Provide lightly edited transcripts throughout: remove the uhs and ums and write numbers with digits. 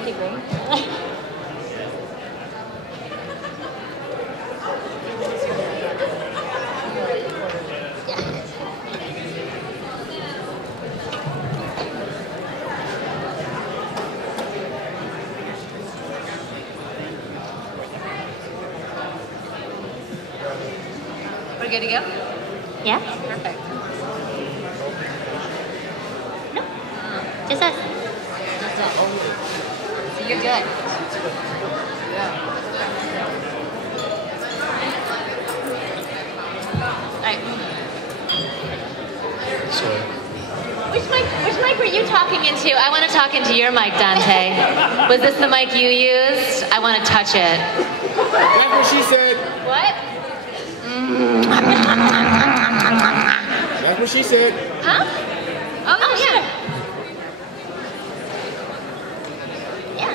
romantic ring. We're good to go? Yeah? Perfect. No. Just us. So you're good. Alright. Sorry. Which mic were you talking into? I want to talk into your mic, Dante. Was this the mic you used? I want to touch it. That's what she said. What? That's what she said. Huh? Oh, yeah. Yeah.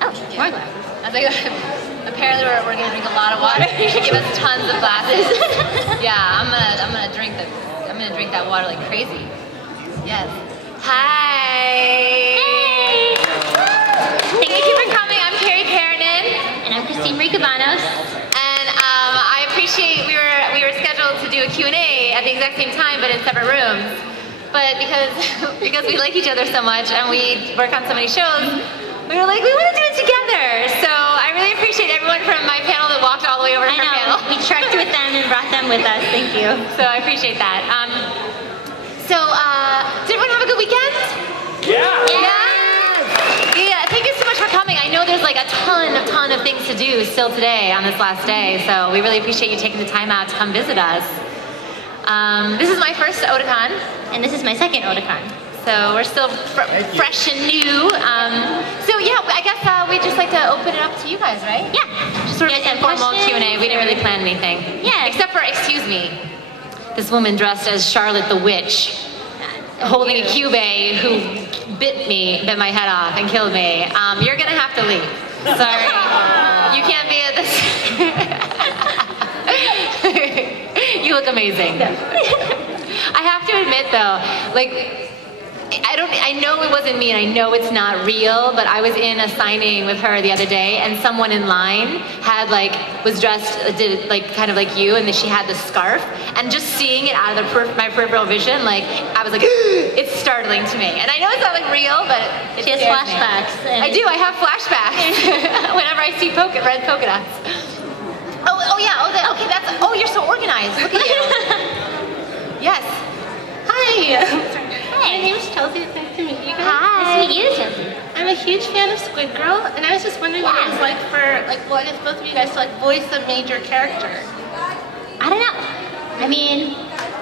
Oh, more glasses. I was like, apparently we're going to drink a lot of water. You should give us tons of glasses. Yeah, I'm gonna drink that water like crazy. Yes. Hi. Hey! Thank you for coming. I'm Carrie Karanen. And I'm Christine Ricabanos. And I appreciate we were scheduled to do a Q&A at the exact same time, but in separate rooms. But because we like each other so much and we work on so many shows, we were like, we want to do it together. So I really appreciate everyone from my panel that walked all the way over to her panel. We trekked with them and brought them with us. Thank you. So I appreciate that. Did everyone have a good weekend? Yeah. Yeah, thank you so much for coming. I know there's like a ton of things to do still today on this last day, so we really appreciate you taking the time out to come visit us. This is my first Otakon. And this is my second Otakon. So we're still fresh and new. So yeah, I guess we'd just like to open it up to you guys, right? Yeah. Just sort of You guys have informal questions? Q&A. We didn't really plan anything. Yeah. Except for, excuse me, this woman dressed as Charlotte the Witch, holding a cube who bit my head off and killed me. You're gonna have to leave. Sorry. You can't be at this. You look amazing. I have to admit though, like, I know it wasn't me and I know it's not real, but I was in a signing with her the other day and someone in line was dressed, kind of like you, and then she had the scarf, and just seeing it out of my peripheral vision, like, I was like, it's startling to me. And I know it's not like real, but it She has scares me. flashbacks. I do, I have flashbacks whenever I see red polka dots. Oh yeah, okay, you're so organized, look at you. Yes. Hi. Hey. My name is Chelsea. It's nice to meet you guys. Nice to meet you, Chelsea. I'm a huge fan of Squid Girl, and I was just wondering what it was like for, I guess both of you guys to voice a major character. I don't know. I mean,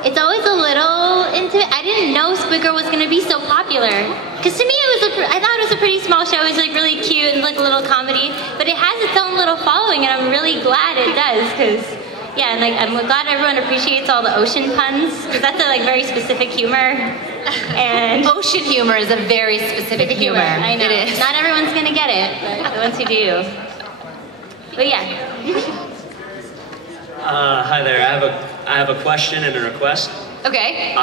it's always a little intimate. I didn't know Squid Girl was going to be so popular. Because to me, I thought it was a pretty small show. It was like really cute and like a little comedy. But it has its own little following, and I'm really glad it does. Because, yeah, and I'm glad everyone appreciates all the ocean puns. Because that's a very specific humor. And ocean humor is a very specific humor. I know. It is. Not everyone's going to get it, but the ones who do. But yeah. Hi there. I have a question and a request. Okay.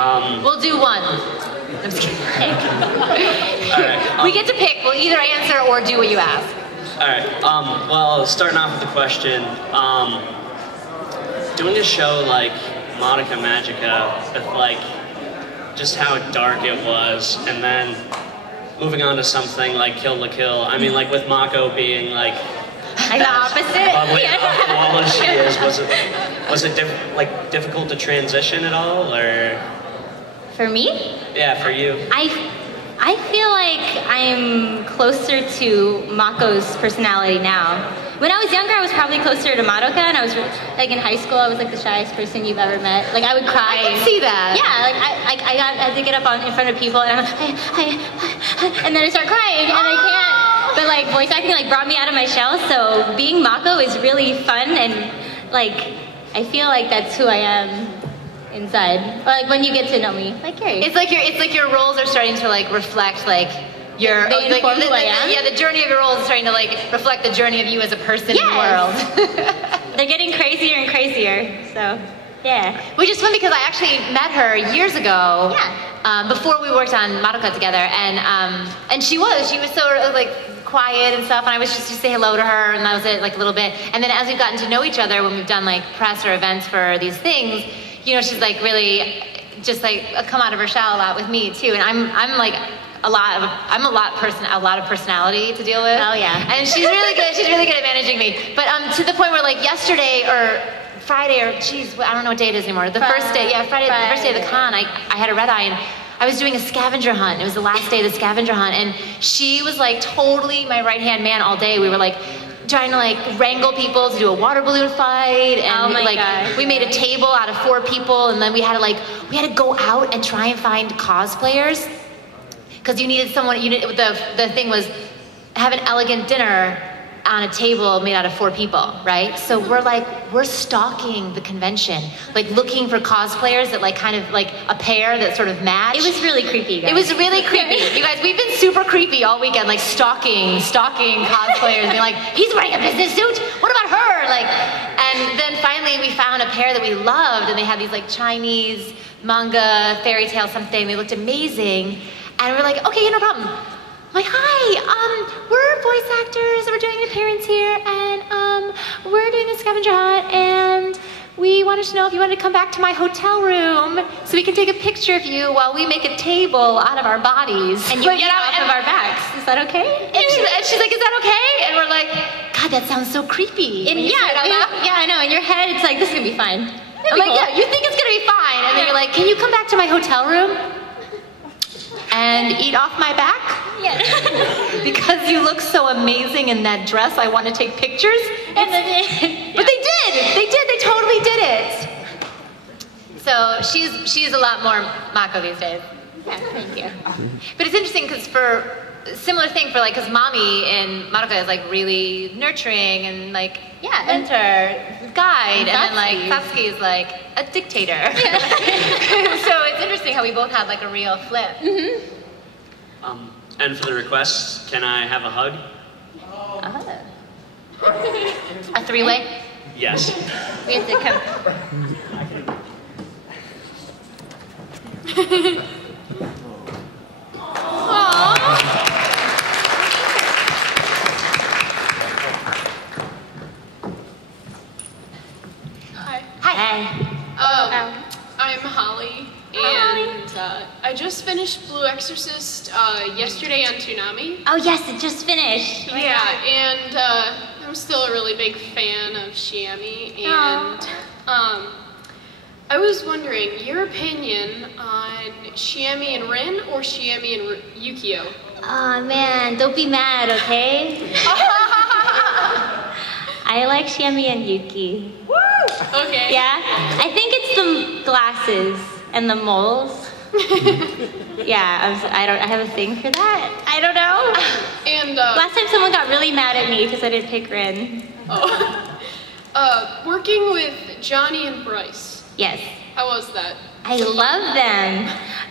We'll do one. I'm just kidding. All right. We get to pick. We'll either answer or do what you ask. All right. Well, starting off with the question, doing a show like Madoka Magica with just how dark it was, and then moving on to something like Kill la Kill. I mean, with Mako being the opposite. Bubbly and alcohol as she is, was it difficult to transition at all, or? For me? Yeah, for you. I feel like I'm closer to Mako's personality now. When I was younger, I was probably closer to Madoka, and I was in high school, I was the shyest person you've ever met. I would cry. I can see that. Yeah, I had to get up in front of people, and I'm and then I start crying, and I can't. But voice acting brought me out of my shell. So being Mako is really fun, and I feel like that's who I am inside. Or when you get to know me, Carrie. It's like your roles are starting to reflect your They inform who I am? Yeah, the journey of your roles is starting to reflect the journey of you as a person in the world. They're getting crazier and crazier. So Yeah. Which is fun because I actually met her years ago. Yeah. Before we worked on Madoka together, and she was sort of like quiet and stuff, and I was just to say hello to her, and that was it, like a little bit. And then as we've gotten to know each other, when we've done like press or events for these things, you know, she's like really just like come out of her shell a lot with me too. And I'm like a lot of personality to deal with. Oh yeah. And she's really good. She's really good at managing me. But to the point where like yesterday or Friday or geez, I don't know what day it is anymore. The first day, Friday, the first day of the con, I had a red eye and I was doing a scavenger hunt. It was the last day of the scavenger hunt, and she was like totally my right-hand man all day. We were like trying to like wrangle people to do a water balloon fight, and we made a table out of 4 people, and then we had to go out and try and find cosplayers because you needed someone. The thing was have an elegant dinner on a table made out of 4 people, right? So we're stalking the convention, like looking for cosplayers that like kind of like a pair that sort of match. It was really creepy, guys. It was really creepy. You guys, we've been super creepy all weekend, like stalking cosplayers, being like, he's wearing a business suit, what about her? Like, and then finally we found a pair that we loved, and they had these like Chinese manga, fairy tale something, they looked amazing, and we're like, okay, no problem. I'm like, hi, we're voice actors, we're doing an appearance here, and we're doing a scavenger hunt, and we wanted to know if you wanted to come back to my hotel room so we can take a picture of you while we make a table out of our bodies. And you get off of our backs. Is that okay? And she's like, is that okay? And we're like, God, that sounds so creepy. Yeah, I know. In your head, it's like, this is going to be fine. I'm like, yeah, you think it's going to be fine. And then you're like, can you come back to my hotel room and eat off my back? Yeah. Because you look so amazing in that dress, I want to take pictures. And then, But they did, they totally did it. So she's a lot more Mako these days. Yeah, thank you. But it's interesting because for similar thing for like, because Mommy in Madoka is like really nurturing and like, mentor, guide, and then like Satsuki is like a dictator. Yeah. So it's interesting how we both had like a real flip. Mm-hmm. And for the request, can I have a hug? A 3-way? Yes. We have to come. Hi. I'm Holly, and I just finished Blue Exorcist yesterday on Toonami. Oh yes, it just finished. Yeah, and I'm still a really big fan of Shiami, and I was wondering your opinion on Shiami and Rin or Shiami and Yukio? Oh man, don't be mad, okay? I like Shiami and Yuki. Woo! Okay. Yeah? I think it's the glasses and the moles. Yeah, I have a thing for that. I don't know. And last time someone got really mad at me because I didn't pick Rin. Working with Johnny and Bryce. Yes. How was that? I love them.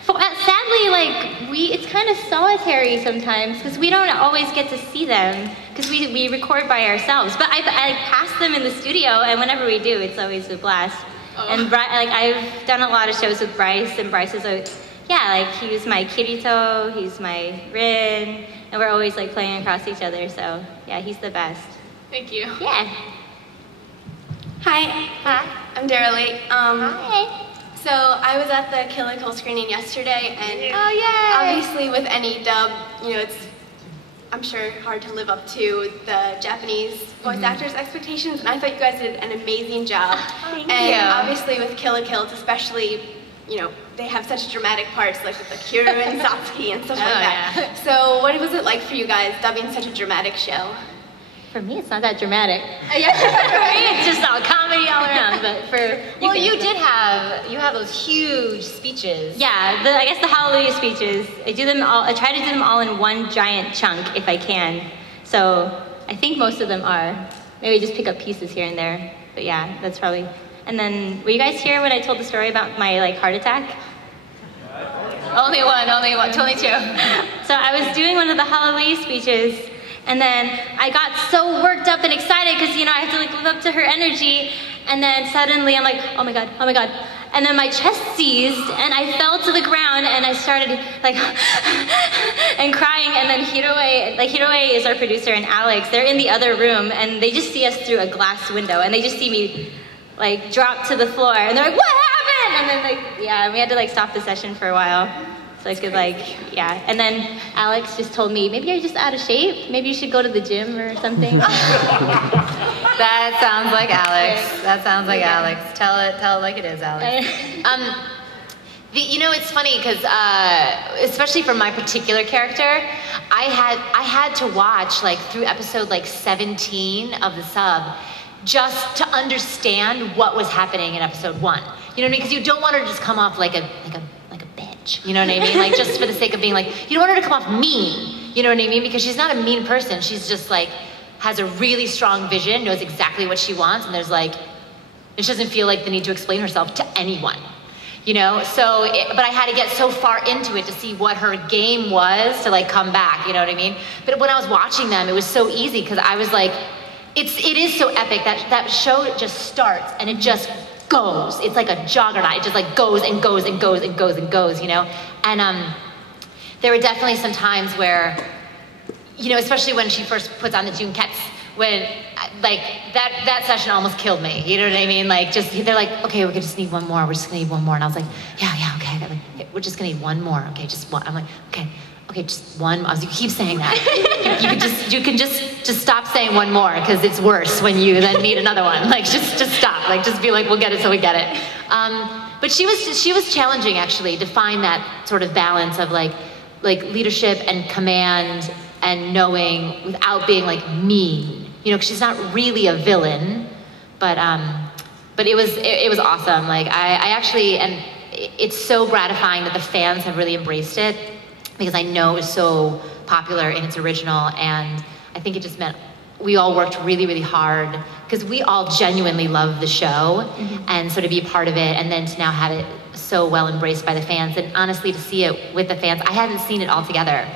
Sadly, like, it's kind of solitary sometimes because we don't always get to see them because we record by ourselves. But I pass them in the studio, and whenever we do, it's always a blast. Oh. And I've done a lot of shows with Bryce, and Bryce is he was my Kirito, he's my Rin, and we're always like playing across each other. So yeah, he's the best. Thank you. Yeah. Hi, I'm Daralee. Hi. So I was at the Kill la Kill screening yesterday, and obviously with any dub, it's, I'm sure, hard to live up to the Japanese voice actors' expectations, and I thought you guys did an amazing job. Thank and you. obviously with Kill la Kill, it's especially, they have such dramatic parts, like with Akira and Satsuki and stuff like that. Yeah. So what was it like for you guys dubbing such a dramatic show? For me, it's not that dramatic. For me, it's just all comedy all around. But you have those huge speeches. Yeah, I guess the Hallelujah speeches. I try to do them all in one giant chunk if I can. So I think most of them are. Maybe just pick up pieces here and there. But yeah, that's probably. And then, were you guys here when I told the story about my heart attack? Only one, 22. So I was doing one of the Hallelujah speeches. And then I got so worked up and excited because, I have to live up to her energy. and then suddenly I'm like, oh my God, oh my God. And then my chest seized, and I fell to the ground, and I started like, and crying, and then Hiroe is our producer, and Alex, they're in the other room, and they just see us through a glass window, and they just see me like drop to the floor, and they're like, what happened? And then like, yeah, we had to like stop the session for a while. So I could like, yeah. And then Alex just told me, maybe you're just out of shape. Maybe you should go to the gym or something. That sounds like Alex. That sounds like Alex. Tell it like it is, Alex. You know, it's funny because, especially for my particular character, I had to watch like through episode like 17 of the sub just to understand what was happening in episode 1. You know what I mean? Because you don't want her to just come off like a bitch. You know what I mean? Like just for the sake of being like, you don't want her to come off mean. You know what I mean? Because she's not a mean person. She's just like has a really strong vision, knows exactly what she wants, and there's like, she doesn't feel like the need to explain herself to anyone. You know, so, but I had to get so far into it to see what her game was to like come back, you know what I mean? But when I was watching them, it was so easy because I was like, it is so epic that show just starts and it just goes. It's like a juggernaut. It just like goes and goes and goes and goes and goes, you know? And there were definitely some times where, you know, especially when she first puts on the Junkets, when like that session almost killed me. You know what I mean? Like just they're like, okay, we just need one more. We're just gonna need one more. And I was like, yeah, okay. They're like, we're just gonna need one more. Okay, just one. I'm like, okay, just one. I was like, you keep saying that. you can just stop saying one more because it's worse when you then need another one. Like just stop. Like just be like, we'll get it till we get it. But she was challenging actually to find that sort of balance of like leadership and command and knowing without being like mean. You know, 'cause she's not really a villain, but it was awesome. Like I actually, and it's so gratifying that the fans have really embraced it because I know it was so popular in its original, and I think it just meant we all worked really, really hard because we all genuinely love the show, and so to be a part of it and then to now have it so well embraced by the fans, and honestly to see it with the fans, I hadn't seen it all together.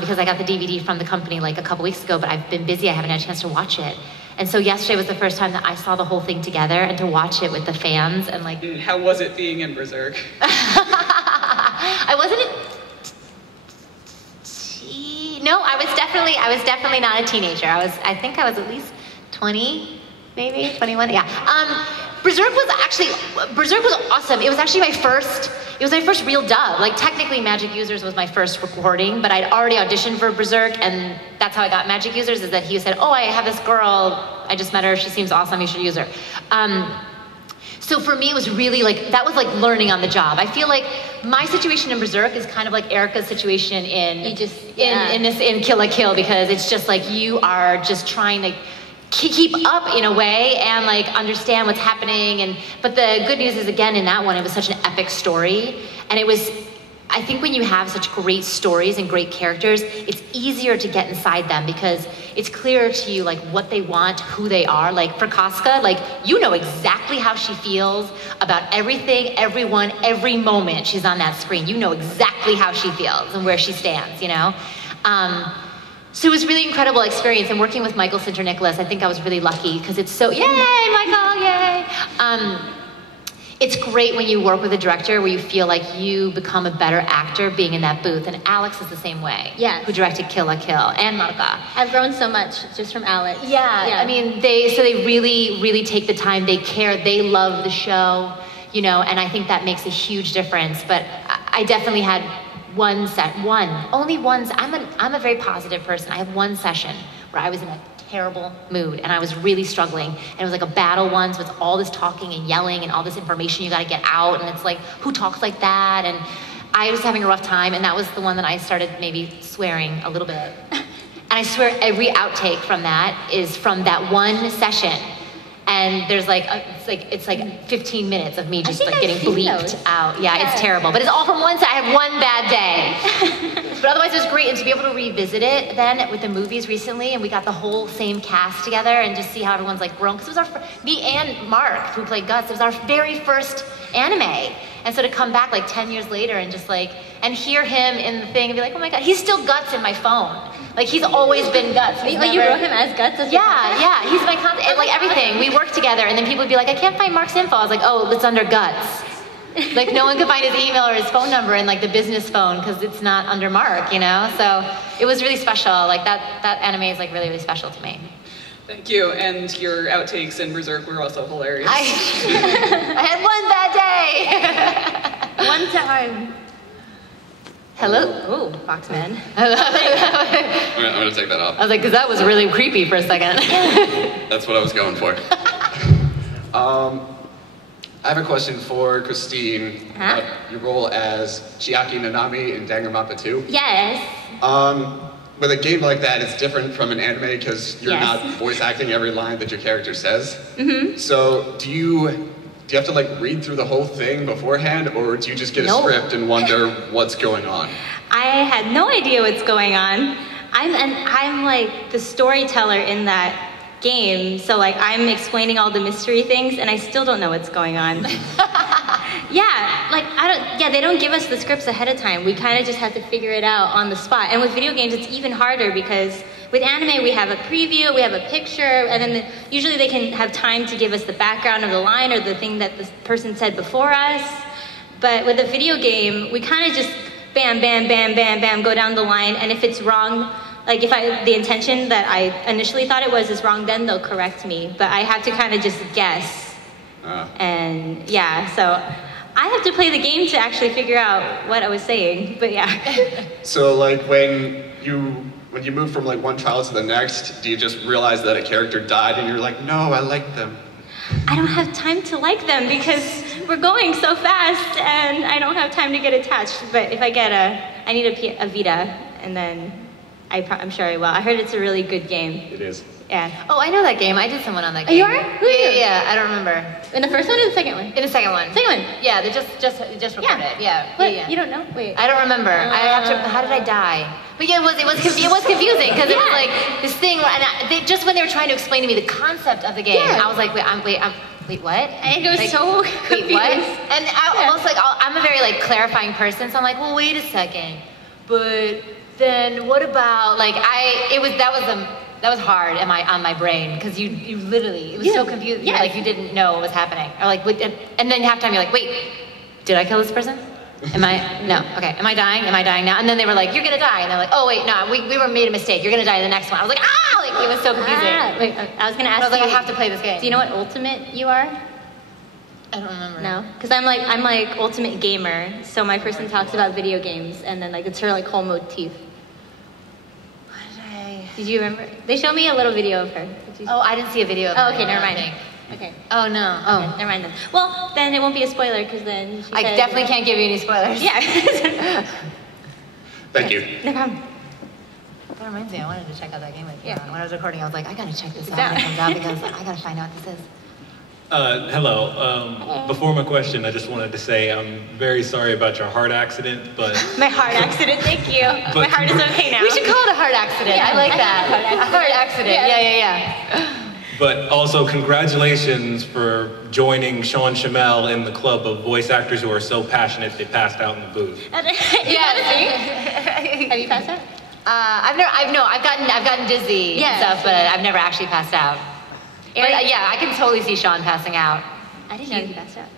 Because I got the DVD from the company like a couple weeks ago, but I've been busy, I haven't had a chance to watch it. And so yesterday was the first time that I saw the whole thing together and to watch it with the fans and like... How was it being in Berserk? I was definitely not a teenager. I think I was at least 20, maybe, 21, yeah. Berserk was awesome. It was actually my first real dub. Like technically Magic Users was my first recording, but I'd already auditioned for Berserk, and that's how I got Magic Users, is that he said, oh, I have this girl, I just met her, she seems awesome, you should use her. So for me, it was really like, that was like learning on the job. I feel like my situation in Berserk is kind of like Erica's situation in Kill la Kill, because it's just like you are just trying to keep up in a way and like understand what's happening, but the good news is, again, in that one it was such an epic story, and it was, I think when you have such great stories and great characters, it's easier to get inside them because it's clearer to you like what they want, who they are. Like for Casca, like you know exactly how she feels about everything, everyone, every moment she's on that screen. You know exactly how she feels and where she stands, you know? So it was a really incredible experience, and working with Michael Sinter-Nicholas, I think I was really lucky because it's so, yay, Michael, yay! It's great when you work with a director where you feel like you become a better actor being in that booth, and Alex is the same way. Yeah. Who directed Kill la Kill, and Madoka. I've grown so much just from Alex. Yeah, I mean, they really, really take the time, they care, they love the show, you know, and I think that makes a huge difference, but I definitely had only one. I'm a very positive person. I have one session where I was in a terrible mood and I was really struggling, and it was like a battle once with all this talking and yelling and all this information you got to get out, and it's like, who talks like that? And I was having a rough time, and that was the one that I started maybe swearing a little bit. And I swear every outtake from that is from that one session. And there's like, it's like 15 minutes of me just like getting bleeped out. Yeah, it's terrible. But it's all from one side. I had one bad day. But otherwise it was great. And to be able to revisit it then with the movies recently, and we got the whole same cast together and just see how everyone's like grown. Because it was me and Mark, who played Gus, it was our very first anime. And so to come back like 10 years later and just like, and hear him in the thing and be like, oh my God, he's still Guts in my phone. Like, he's always been Guts. Wait, you wrote him as Guts? Yeah, he's my contact, like everything. We work together, and then people would be like, I can't find Mark's info. I was like, oh, it's under Guts. Like, no one could find his email or his phone number in like the business phone because it's not under Mark, you know? So it was really special. Like, that anime is like really, really special to me. Thank you, and your outtakes in Berserk were also hilarious. I had one bad day. One time. Hello? Oh, Foxman. I'm gonna take that off. I was like, because that was really creepy for a second. That's what I was going for. I have a question for Christine about your role as Chiaki Nanami in Danganronpa 2. Yes. With a game like that, it's different from an anime because you're not voice acting every line that your character says. Mm-hmm. So do you have to like read through the whole thing beforehand, or do you just get a script and wonder what's going on? I had no idea what's going on. I'm like the storyteller in that game, so like I'm explaining all the mystery things, and I still don't know what's going on. They don't give us the scripts ahead of time. We kind of just have to figure it out on the spot. And with video games, it's even harder because with anime, we have a preview, we have a picture, and then usually they can have time to give us the background of the line or the thing that the person said before us. But with a video game, we kind of just bam, bam, bam, bam, bam, go down the line, and if it's wrong, like if the intention that I initially thought it was is wrong, then they'll correct me. But I have to kind of just guess. And yeah, so I have to play the game to actually figure out what I was saying, but yeah. So like when you move from like one trial to the next, do you just realize that a character died and you're like, no, I like them? I don't have time to like them because we're going so fast and I don't have time to get attached. But if I need a Vita, and then I'm sure I will. I heard it's a really good game. It is. Yeah. Oh, I know that game. I did someone on that game. You are? Who are you? Yeah, I don't remember. In the first one or the second one? In the second one. Second one? Yeah, they just recorded it. Yeah. What? Yeah. You don't know? Wait. I don't remember. I have to. How did I die? But yeah, it was confusing because it was like this thing, and just when they were trying to explain to me the concept of the game, I was like, wait, what? And it was like, so confused. Wait, what? And almost like I'm a very like clarifying person, so I'm like, well, wait a second, but then what about like that was hard on my brain because you literally it was so confusing. Yeah. Like you didn't know what was happening, or like and then half time you're like, wait, did I kill this person? Am I dying? Am I dying now? And then they were like, you're gonna die. And they're like, oh wait, no, we made a mistake. You're gonna die in the next one. I was like, like it was so confusing. Wait, I was gonna ask you. I was like, I have to play this game. Do you know what ultimate you are? I don't remember. No, because I'm like ultimate gamer. So my person talks about video games, and then like it's her like whole motif. Did you remember? They showed me a little video of her. Oh, I didn't see a video of her. Oh, okay, never mind. Okay. Oh, no. Oh, okay, never mind then. Well, then it won't be a spoiler because then I definitely can't give you any spoilers. Yeah. Thank you. No problem. That reminds me, I wanted to check out that game with you. When I was recording, I was like, I gotta check this out when it comes out because I gotta find out what this is. Hello. Before my question, I just wanted to say I'm very sorry about your heart accident, but... My heart accident, thank you. My heart is okay now. We should call it a heart accident. Yeah, I like that. A heart accident. Yeah. But also, congratulations for joining Sean Schimmel in the club of voice actors who are so passionate they passed out in the booth. Have you passed out? I've gotten dizzy and stuff, but I've never actually passed out. But I can totally see Sean passing out. I didn't know he passed out.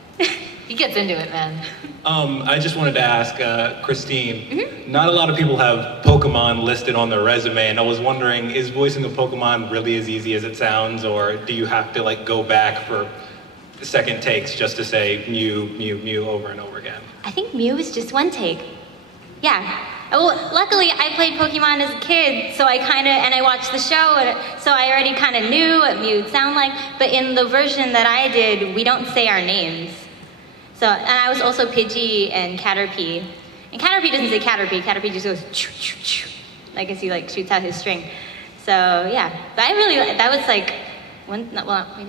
He gets into it, man. I just wanted to ask Christine, not a lot of people have Pokemon listed on their resume, and I was wondering, is voicing a Pokemon really as easy as it sounds, or do you have to like go back for second takes just to say Mew, Mew, Mew over and over again? I think Mew is just one take. Yeah. Well, luckily I played Pokemon as a kid, so I watched the show, so I already kind of knew what Mew would sound like, but in the version that I did, we don't say our names. So, and I was also Pidgey and Caterpie. And Caterpie doesn't say Caterpie, Caterpie just goes choo choo choo, like as he like shoots out his string. So yeah, but that was like, maybe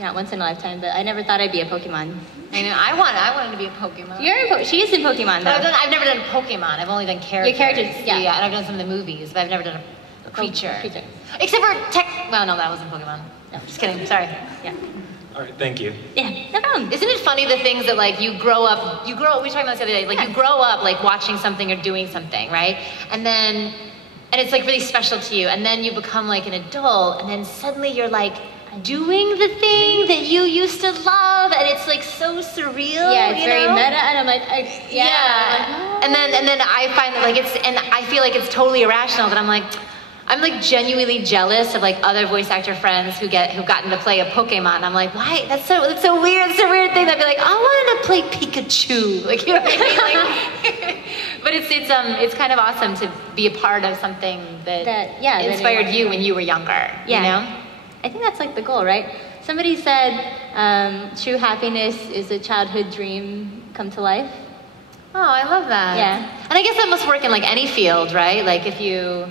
not once in a lifetime, but I never thought I'd be a Pokemon. I know, I wanted to be a Pokemon. She is in Pokemon though. I've never done Pokemon, I've only done characters. Your characters, yeah. And I've done some of the movies, but I've never done a creature. Creature. Except for well, no, that wasn't Pokemon. No, just kidding, sorry. Yeah. All right, thank you. Yeah, no problem. Isn't it funny the things that like you grow up, we were talking about this the other day, like you grow up like watching something or doing something, right? And it's like really special to you, and then you become like an adult, and then suddenly you're like doing the thing that you used to love, and it's like so surreal. Yeah, it's very know? meta, and I'm like, yeah. And then I find that like and I feel like it's totally irrational, but I'm like genuinely jealous of like other voice actor friends who've gotten to play a Pokemon. I'm like, why? That's so weird. It's a weird thing. I'd be like, I wanted to play Pikachu. Like, you know what I mean? Like, but it's kind of awesome to be a part of something that inspired you when you were younger. Yeah. You know? I think that's like the goal, right? Somebody said true happiness is a childhood dream come to life. Oh, I love that. Yeah. And I guess that must work in like any field, right? Like if you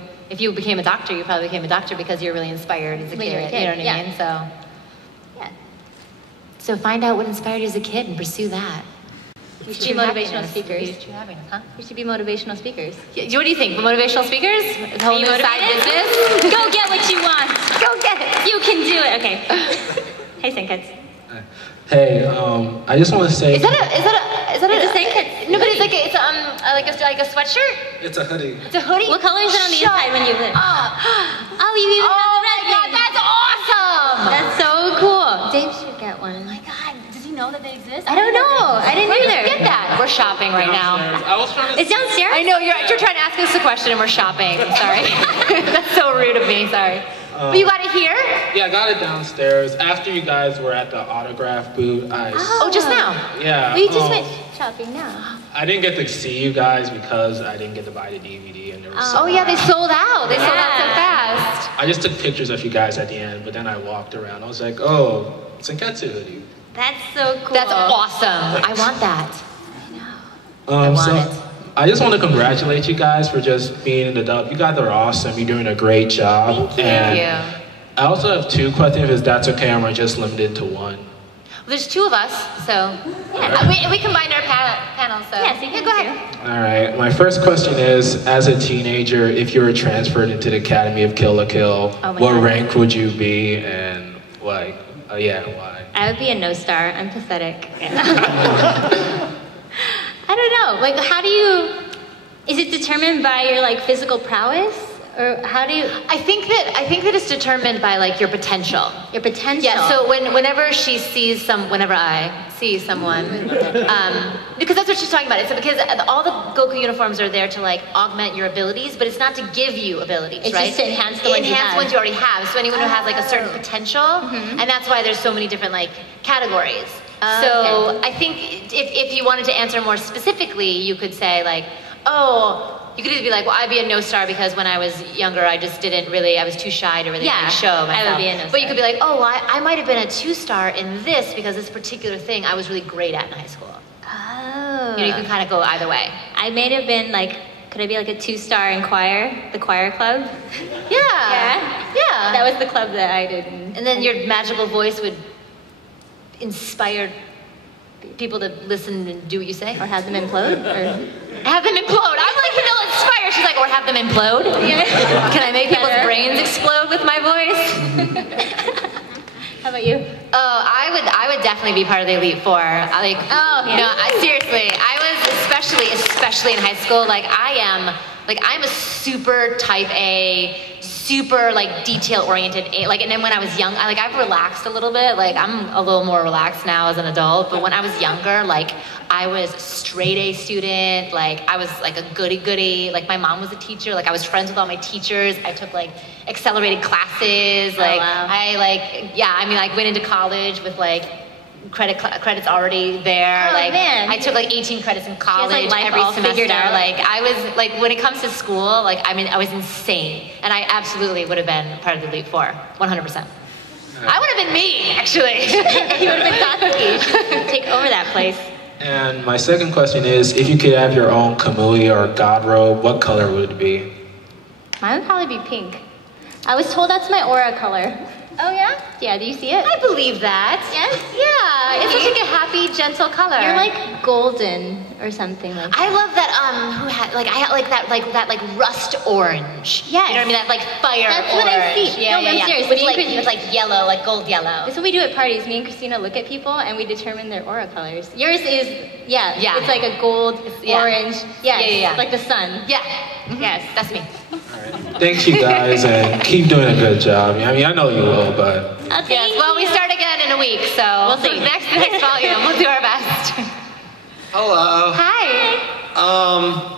became a doctor, you probably became a doctor because you're really inspired as a kid. You know what I mean? So, yeah. So find out what inspired you as a kid and pursue that. We should be motivational speakers. We should be motivational speakers. Yeah, what do you think? Motivational speakers? A whole new side business? Go get what you want. Go get it. You can do it. Okay. Hey, Sankets. Hey, I just want to say. Is that a It's a Sankets. No, but it's like a sweatshirt. It's a hoodie. It's a hoodie. What color is it on the inside when you live? Oh, you even have the red God, thing. that's awesome. That's so cool. Dave should get one. Oh my God, does he know that they exist? I don't know. I didn't either. Get that. We're shopping right now. I was trying to. It's downstairs. I know you're trying to ask us a question and we're shopping. Sorry. That's so rude of me. Sorry. But you got it here? Yeah, I got it downstairs. After you guys were at the autograph booth, just now? Yeah. We just went shopping now. I didn't get to see you guys because I didn't get to buy the DVD and there was Oh yeah, they sold out. They sold out so fast. I just took pictures of you guys at the end, but then I walked around. I was like, oh, it's a Senketsu hoodie. That's so cool. That's awesome. I want that. I want it. I just want to congratulate you guys for just being in the dub. You guys are awesome. You're doing a great job. Thank you. I also have two questions, if that's okay, or am I just limited to one? Well, there's two of us, so yeah. We combined our panels. So yes, you can go ahead. All right. My first question is, as a teenager, if you were transferred into the Academy of Kill la Kill, what rank would you be, and why? Why? I would be a no star. I'm pathetic. I don't know. Like, how do you? Is it determined by your like physical prowess, or how do you? I think that it's determined by like your potential. Your potential. Yeah. So whenever I see someone, because that's what she's talking about. It's because all the Goku uniforms are there to like augment your abilities, but it's not to give you abilities, it's right? Just to enhance the ones you have. ones you already have. So anyone who has like a certain potential, and that's why there's so many different like categories. So I think if you wanted to answer more specifically, you could say like, you could either be like, well, I'd be a no star because when I was younger, I just I was too shy to really show myself. I would be a no star. But you could be like, I might have been a 2-star in this because this particular thing I was really great at in high school. Oh. You can kind of go either way. I may have been like, could I be like a 2-star in choir, the choir club? Yeah. That was the club that I did. And then your magical voice would inspire people to listen and do what you say. Or have them implode? Or have them implode. I'm like Vanilla Inspire. She's like, or have them implode. Can I make people's brains explode with my voice? How about you? Oh, I would definitely be part of the Elite Four. Seriously, I was especially in high school. I'm a super type A, super like detail oriented. And then when I was young, I've relaxed a little bit. Like I'm a little more relaxed now as an adult. But when I was younger, like I was a straight A student. Like I was like a goody. Like my mom was a teacher. Like I was friends with all my teachers. I took like accelerated classes. Like I went into college with like credits already there. I took like 18 credits in college every semester. Like I was like, when it comes to school, I was insane, and I absolutely would have been part of the Elite Four, 100%. I would have been me, actually. You would have been Katsuki. Take over that place. And my second question is, if you could have your own Kamui or God robe, what color would it be? Mine would probably be pink. I was told that's my aura color. Oh yeah? Yeah, do you see it? I believe that. Yes? Yeah, it's such like a happy, gentle color. You're like golden or something like that. I love that. Who had like I had like that rust orange. Yes. You know what I mean? That like fire That's orange. what I see. Yeah, No, yeah, I'm yeah. serious. With Me and like Chris- with like yellow, like gold yellow. That's what we do at parties. Me and Christina look at people and we determine their aura colors. Yours is, yeah. Yeah. It's like a gold, yeah. orange. Yes, Yeah. like the sun. Yeah. Yes. That's me. Thanks, you guys, and keep doing a good job. I mean, I know you will, but Yes. Well, we start again in a week, so we'll see. Next volume, we'll do our best. Hello. Hi.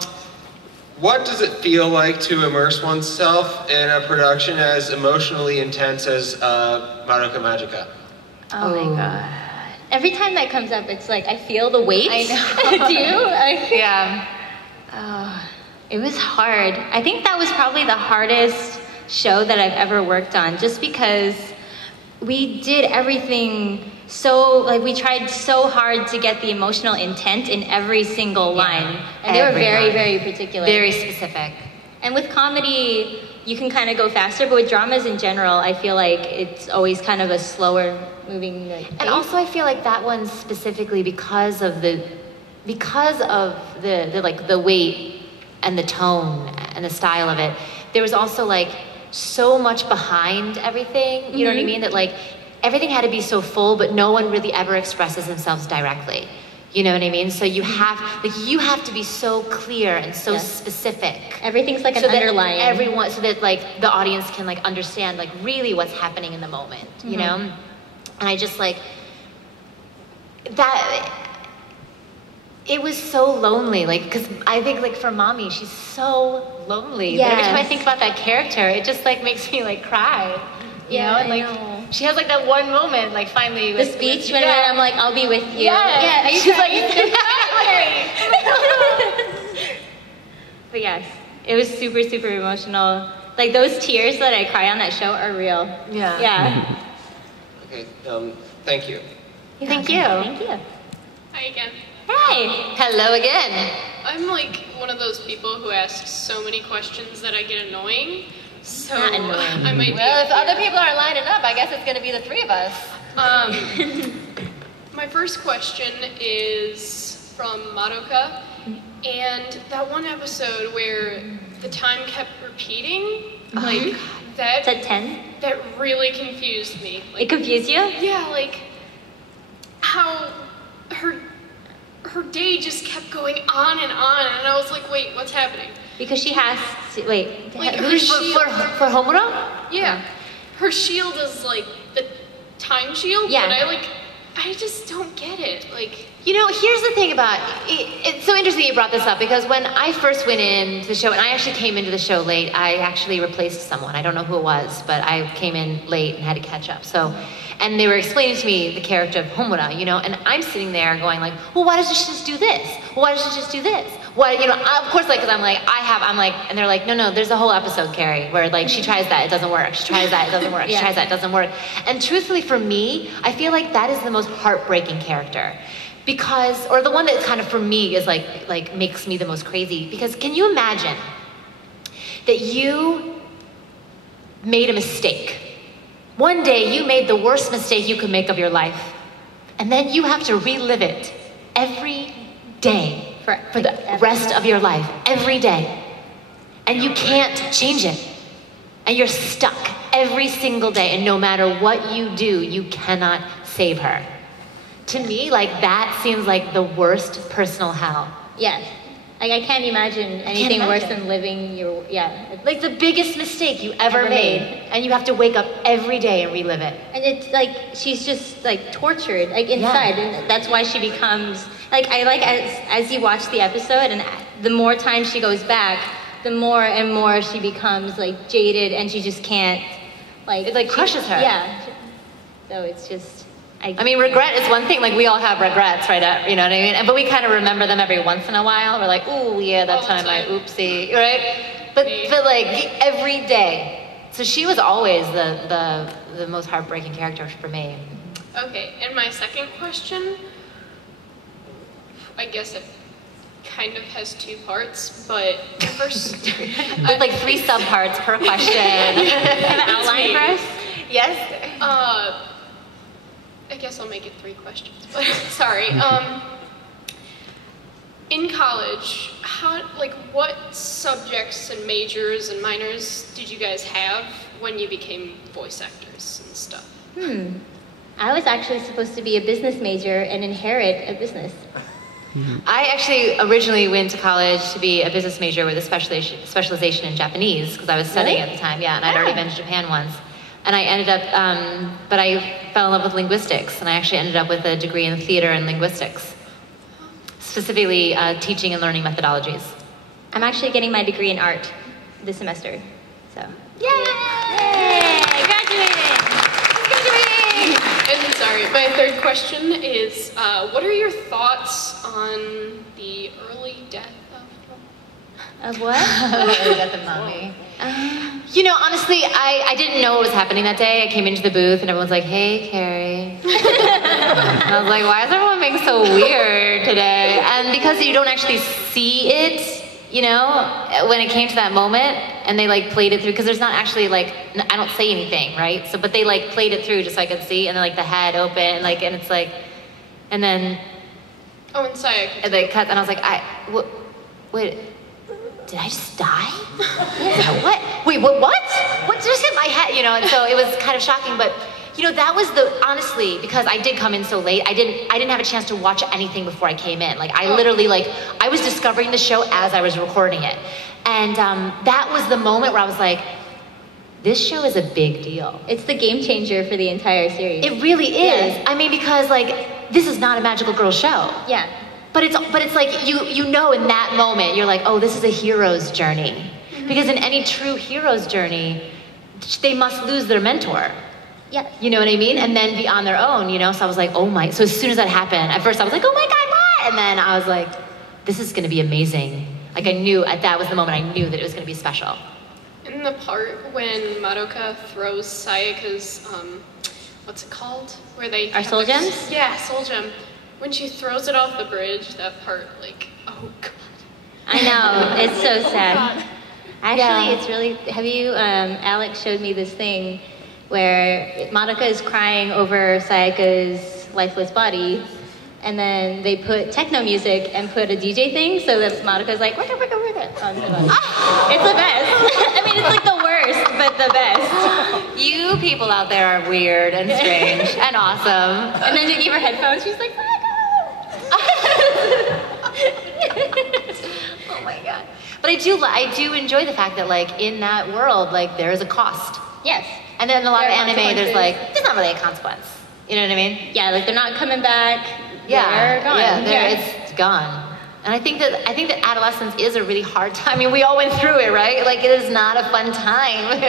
What does it feel like to immerse oneself in a production as emotionally intense as Madoka Magica? Oh my god. Every time that comes up, it's like I feel the weight. I know. Do you? Yeah. It was hard. I think that was probably the hardest show that I've ever worked on, just because we did everything so, like, we tried so hard to get the emotional intent in every single line. And they were very, very particular. Very specific. And with comedy, you can kind of go faster, but with dramas in general, I feel like it's always kind of a slower moving like, And also I feel like that one specifically because of the like the weight and the tone and the style of it, there was also like so much behind everything, you know what I mean? That like everything had to be so full, but no one really ever expresses themselves directly. You know what I mean? So you have to be so clear and so specific. Everything's like an so that underlying. everyone, so that like the audience can like understand like really what's happening in the moment, you know? And I just like that. It was so lonely, like, because I think, like, for Mommy, she's so lonely. But every time I think about that character, it just, like, makes me, like, cry. You know? And, like, she has, like, that one moment, like, finally. The speech when I'm like, I'll be with you. Yes. Yeah, are you She's crying? But yes, it was super, super emotional. Like, those tears that I cry on that show are real. Yeah. Yeah. Okay, thank you. Thank you. Thank you. Hi again. Hey. Hello again. I'm like one of those people who asks so many questions that I get annoying. So Not annoying. I might Well, if other people are lining up, I guess it's going to be the three of us. My first question is from Madoka, and that one episode where the time kept repeating, like that. It's at 10? That really confused me. Like, It confused you? yeah, like how her day just kept going on, and I was like, wait, what's happening? Because she has to, wait. Her shield, for Homura? Yeah, her shield is like the time shield, Yeah. but I just don't get it. Like, You know, here's the thing about it's so interesting you brought this up because when I first went into the show, and I actually came into the show late, I actually replaced someone. I don't know who it was, but I came in late and had to catch up. So, and they were explaining to me the character of Homura, you know, and I'm sitting there going like, well, why doesn't she just do this? Why doesn't she just do this? Why, you know, of course, like, because I'm like, and they're like, no, there's a whole episode, Carrie, where like she tries that, it doesn't work. She tries that, it doesn't work. She tries that, it doesn't work. And truthfully, for me, I feel like that is the most heartbreaking character. Because, or the one that kind of for me is like makes me the most crazy. Because can you imagine that you made a mistake? One day you made the worst mistake you could make of your life. And then you have to relive it every day for the rest of your life. Every day. And you can't change it. And you're stuck every single day. And no matter what you do, you cannot save her. To me, like, that seems like the worst personal hell. Yes. Like, I can't imagine anything worse than living your, like the biggest mistake you ever made. And you have to wake up every day and relive it. And it's like, she's just like tortured, like inside. And that's why she becomes, like, I like as you watch the episode and the more time she goes back, the more and more she becomes like jaded and she just can't, like. It like crushes her. Yeah. So it's just. I mean, regret is one thing. Like, we all have regrets, right? You know what I mean? But we kind of remember them every once in a while. We're like, ooh, yeah, that time I oopsie, right? But like every day. So she was always the most heartbreaking character for me. okay, and my second question, I guess it kind of has two parts, but the first... With like 3 subparts per question. Have an outline for us? Yes. I guess I'll make it 3 questions, but sorry. In college, what subjects and majors and minors did you guys have when you became voice actors and stuff? I was actually supposed to be a business major and inherit a business. I actually originally went to college to be a business major with a specialization in Japanese, because I was studying at the time, and I'd already been to Japan once. And I ended up, but I fell in love with linguistics, and I actually ended up with a degree in theater and linguistics, specifically teaching and learning methodologies. I'm actually getting my degree in art this semester, so. Yay! Graduating! And sorry, my 3rd question is, what are your thoughts on the early death of what? Early death of mommy. You know, honestly, I didn't know what was happening that day. I came into the booth and everyone's like, "Hey, Carrie." I was like, "Why is everyone being so weird today?" And because you don't actually see it, you know, when it came to that moment, and they like played it through, because there's not actually like, I don't say anything, right? So, but they like played it through just so I could see, and then like the head open, and it's like, and then. Oh, and Saya. And they cut, and I was like, wait. Did I just die? What? Wait, what? What just hit my head? You know, and so it was kind of shocking, but you know, that was honestly, because I did come in so late, I didn't have a chance to watch anything before I came in. Like, I literally, I was discovering the show as I was recording it. And that was the moment where I was like, this show is a big deal. It's the game changer for the entire series. It really is. Yeah. I mean, because this is not a magical girl show. Yeah. But it's like, you know, in that moment, you're like, oh, this is a hero's journey. Because in any true hero's journey, they must lose their mentor. Yeah. You know what I mean? And then be on their own, you know? So I was like, oh my, so as soon as that happened, at first I was like, oh my God, what? And then I was like, this is gonna be amazing. Like, I knew, that was the moment I knew that it was gonna be special. In the part when Madoka throws Sayaka's, what's it called? Where they Our soul gems? Yeah, soul gem. When she throws it off the bridge, that part, oh God. I know, it's so sad. God. Actually, it's really, have you, Alex showed me this thing where Madoka is crying over Sayaka's lifeless body, and then they put techno music and put a DJ thing so that Madoka's like, wicka, wicka, wicka. It's the best. I mean, it's like the worst, but the best. You people out there are weird and strange and awesome. And then she gave her headphones, she's like, oh my God. But I do enjoy the fact that in that world, there is a cost. Yes. And then in a lot of anime, there's not really a consequence. You know what I mean? Yeah, they're not coming back. Yeah. They're gone. Yeah, it's gone. And I think that adolescence is a really hard time. I mean, we all went through it, right? It is not a fun time.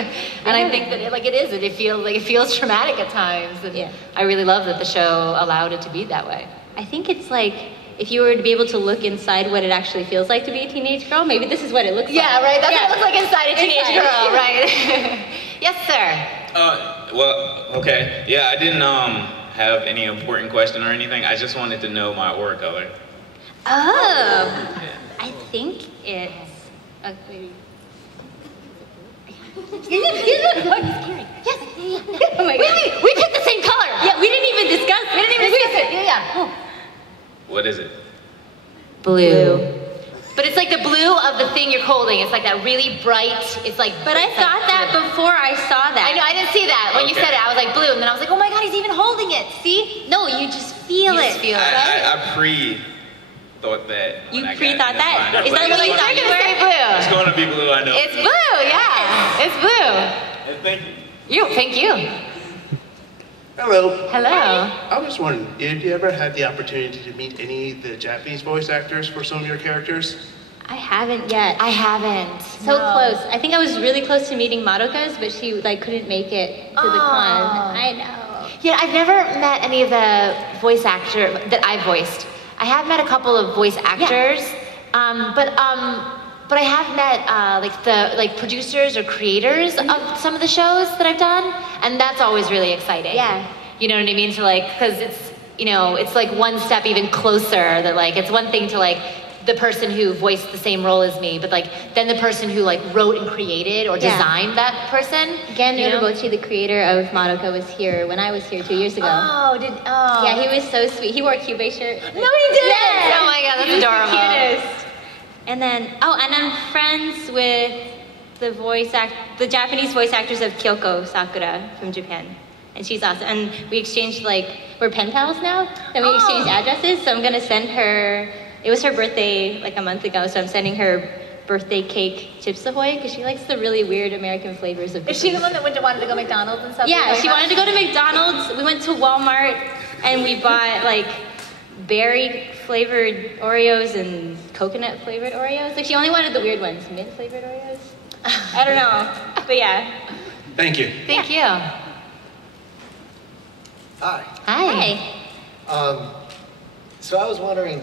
And I think that it feels traumatic at times. And I really love that the show allowed it to be that way. I think it's if you were to be able to look inside what it actually feels like to be a teenage girl, maybe this is what it looks like. Yeah, right? That's what it looks like inside a teenage girl, right? Yes, sir. Well, okay. Yeah, I didn't have any important question or anything. I just wanted to know my aura color. Oh. I think it's... maybe... Yes. Oh my God. Wait, we picked the same color. Yeah, we didn't even discuss it. Yeah. Oh. What is it? Blue. But it's like the blue of the thing you're holding. It's like that really bright, it's like... But I thought that before I saw that. I know, I didn't see that. When you said it, I was like blue, and then I was like, oh my God, he's even holding it. See? No, you just feel it. Feel it, right? I pre-thought that. You pre-thought that? Is that what you thought you were? Say blue. It's going to be blue, I know. It's blue, yeah. It's blue. Thank you. Thank you. Hello. Hello. I was wondering, have you ever had the opportunity to meet any of the Japanese voice actors for some of your characters? I haven't yet. I haven't. So close. I think I was really close to meeting Madoka's, but she couldn't make it to the con. I know. Yeah, I've never met any of the voice actor that I voiced. I have met a couple of voice actors, but I have met the producers or creators of some of the shows that I've done, and that's always really exciting. Yeah. You know what I mean? To because it's it's one step even closer. That it's one thing to the person who voiced the same role as me, but like then the person who like wrote and created or designed that person. Gen Urobuchi, the creator of Madoka, was here when I was here 2 years ago. Yeah, he was so sweet. He wore a Cubase shirt. No, he didn't. Yes. Oh my god, that's He was the adorable. cutest. And then, and I'm friends with the Japanese voice actors of Kyoko Sakura from Japan. And she's awesome. And we exchanged, we're pen pals now. And we exchanged addresses, so I'm gonna send her, it was her birthday like a month ago, so I'm sending her birthday cake Chips Ahoy, because she likes the really weird American flavors of Is she the one that wanted to go McDonald's and stuff? Yeah, she wanted to go to McDonald's. We went to Walmart, and we bought, berry flavored Oreos and coconut flavored Oreos. Like, she only wanted the weird ones, mint flavored Oreos. I don't know, but yeah. Thank you. Thank you. Hi. Hi. So I was wondering,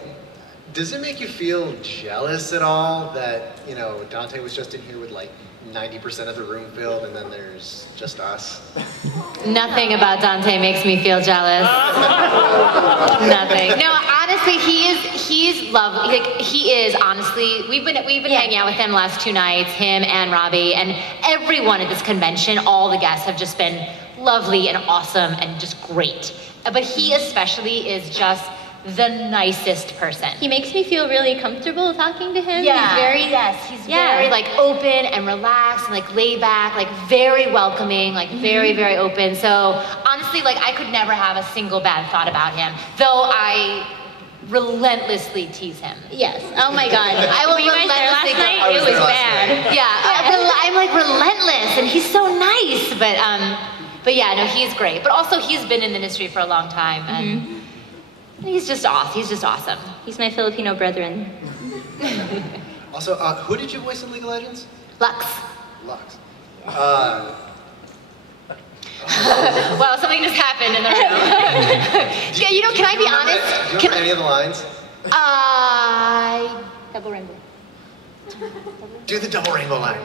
does it make you feel jealous at all that, Dante was just in here with 90% of the room filled and then there's just us? Nothing about Dante makes me feel jealous. Nothing. No, honestly, he's lovely. He is honestly. We've been hanging out with him the last 2 nights. Him and Robbie and everyone at this convention. All the guests have just been lovely and awesome and just great. But he especially is just the nicest person. He makes me feel really comfortable talking to him. Yeah. He's He's very open and relaxed and laid back, very welcoming, very, very open. So honestly, I could never have a single bad thought about him, though I relentlessly tease him. Yes. Oh my God. I will Were you guys there last relentlessly night? It was bad. Yeah. I'm relentless, and he's so nice. But yeah, no, he's great. But also, he's been in the industry for a long time, and he's just awesome. He's just awesome. He's my Filipino brethren. Also, who did you voice in League of Legends? Lux. Lux. Wow, something just happened in the room. Yeah, can I be honest? Do you remember any of the lines? Double rainbow. Do the double rainbow line.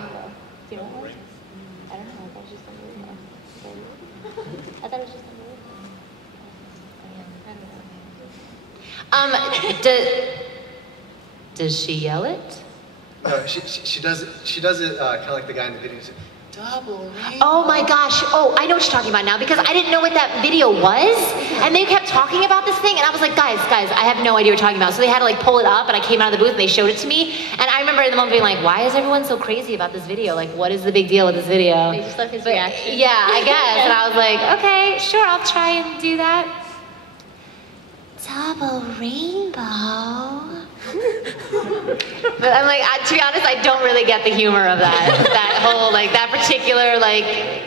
Do you know what? I don't know. I thought it was just Does she yell it? No, she does it. She does it kind of like the guy in the video. Double rainbow. Oh my gosh. Oh, I know what you're talking about now, because I didn't know what that video was. And they kept talking about this thing, and I was like, guys, I have no idea what you're talking about. So they had to pull it up, and I came out of the booth and they showed it to me. And I remember in the moment being like, why is everyone so crazy about this video? What is the big deal with this video? They just love his reaction. Yeah, I guess. And I was like, okay, sure, I'll try and do that. Double rainbow. But I'm to be honest, I don't really get the humor of that whole that particular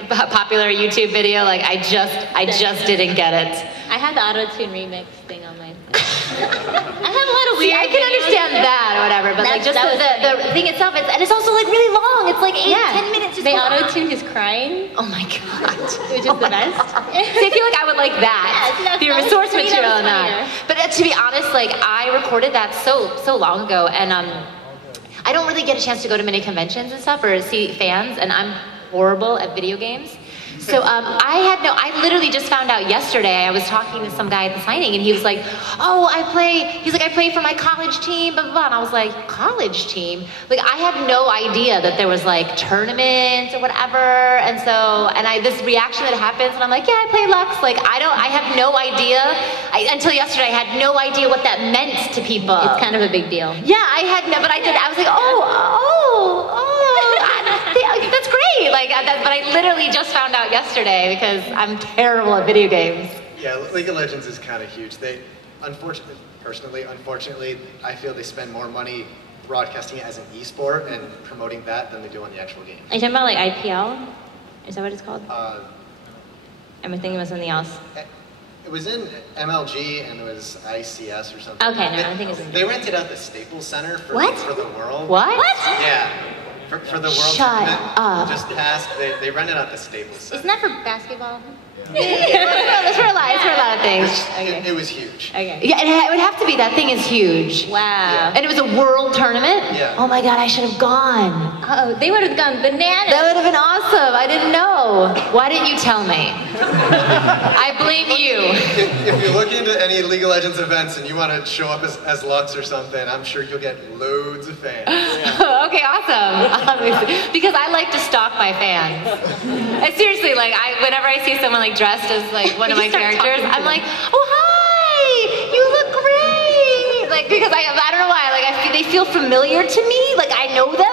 popular YouTube video. I just didn't get it. I had the auto-tune remix thing on my I have a lot of weird I can videos. understand that or whatever, but the thing itself, and it's also really long. It's 8-10 minutes. Just they auto-tuned his crying. Oh my god, which is the best. See, I feel like I would like that. The source material and that. But to be honest, I recorded that so long ago, and I don't really get a chance to go to many conventions and stuff or see fans, and I'm horrible at video games. So I literally just found out yesterday. I was talking to some guy at the signing, and he was like, oh, I play for my college team, blah, blah, blah. And I was like, college team? I had no idea that there was tournaments or whatever. And so, this reaction that happens, and I'm like, yeah, I play Lux. I have no idea. Until yesterday, I had no idea what that meant to people. It's kind of a big deal. Yeah, I had no, but I did. I was like, that's great. But I literally just found out yesterday because I'm terrible at video games. Yeah, League of Legends is kind of huge. Unfortunately, I feel they spend more money broadcasting it as an e-sport and promoting that than they do on the actual game. Are you talking about IPL? Is that what it's called? I'm thinking it was something else. It was in MLG and it was ICS or something. Okay, no, I think it's. They rented out the Staples Center for the World. What? Yeah. For the World Shut Tournament up. just passed, they rented out the Staples Center. Isn't that for basketball? It's for a lot of things. It was huge. Okay. Yeah, it would have to be. That thing is huge. Wow. And it was a world tournament? Yeah. Oh my God, I should have gone. Oh, they would have gone bananas. That would have been awesome. I didn't know. Why didn't you tell me? I blame you. If you're looking into any League of Legends events and you want to show up as Lux or something, I'm sure you'll get loads of fans. Okay, awesome. Because I like to stalk my fans. And seriously, like whenever I see someone like dressed as like one of my characters, I'm like, oh hi, you look great. Like because I don't know why, like they feel familiar to me, like I know them.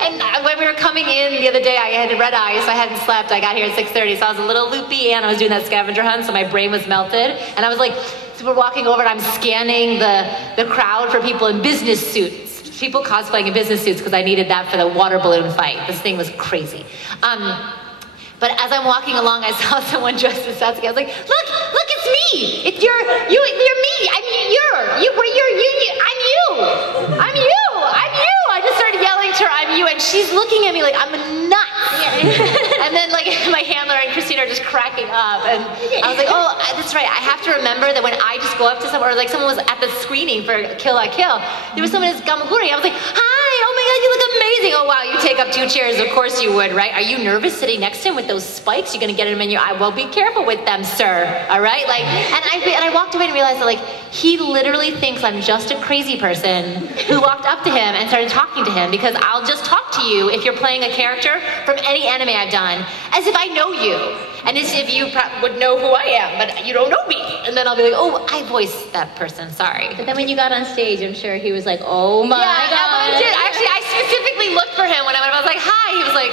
And when we were coming in the other day, I had red eyes, so I hadn't slept. I got here at 6:30, so I was a little loopy, and I was doing that scavenger hunt, so my brain was melted. And I was like, so we're walking over, and I'm scanning the crowd for people in business suits. People cosplaying in business suits, because I needed that for the water balloon fight. This thing was crazy. But as I'm walking along, I saw someone dressed as Satsuki. I was like, look, it's me. It's you're me. I'm you. I just started yelling to her, I'm you, and she's looking at me like I'm nuts. And then like my handler and Christina are just cracking up, and I was like, oh, that's right. I have to remember that when I just go up to someone, or like someone was at the screening for Kill La Kill, there was someone as Gamaguri. I was like, hi, oh my God, you look amazing. Oh wow, you take up 2 chairs. Of course you would, right? Are you nervous sitting next to him with those spikes? You're gonna get him in your eye. Well, be careful with them, sir. All right, like, and I walked away and realized that like he literally thinks I'm just a crazy person who walked up to him and started talking to him, because I'll just talk to you if you're playing a character from any anime I've done, as if I know you, and as if you would know who I am, but you don't know me. And then I'll be like, oh, I voiced that person, sorry. But then when you got on stage, I'm sure he was like, oh my God. I did. Actually, I specifically looked for him when I went. I was like, hi. He was like.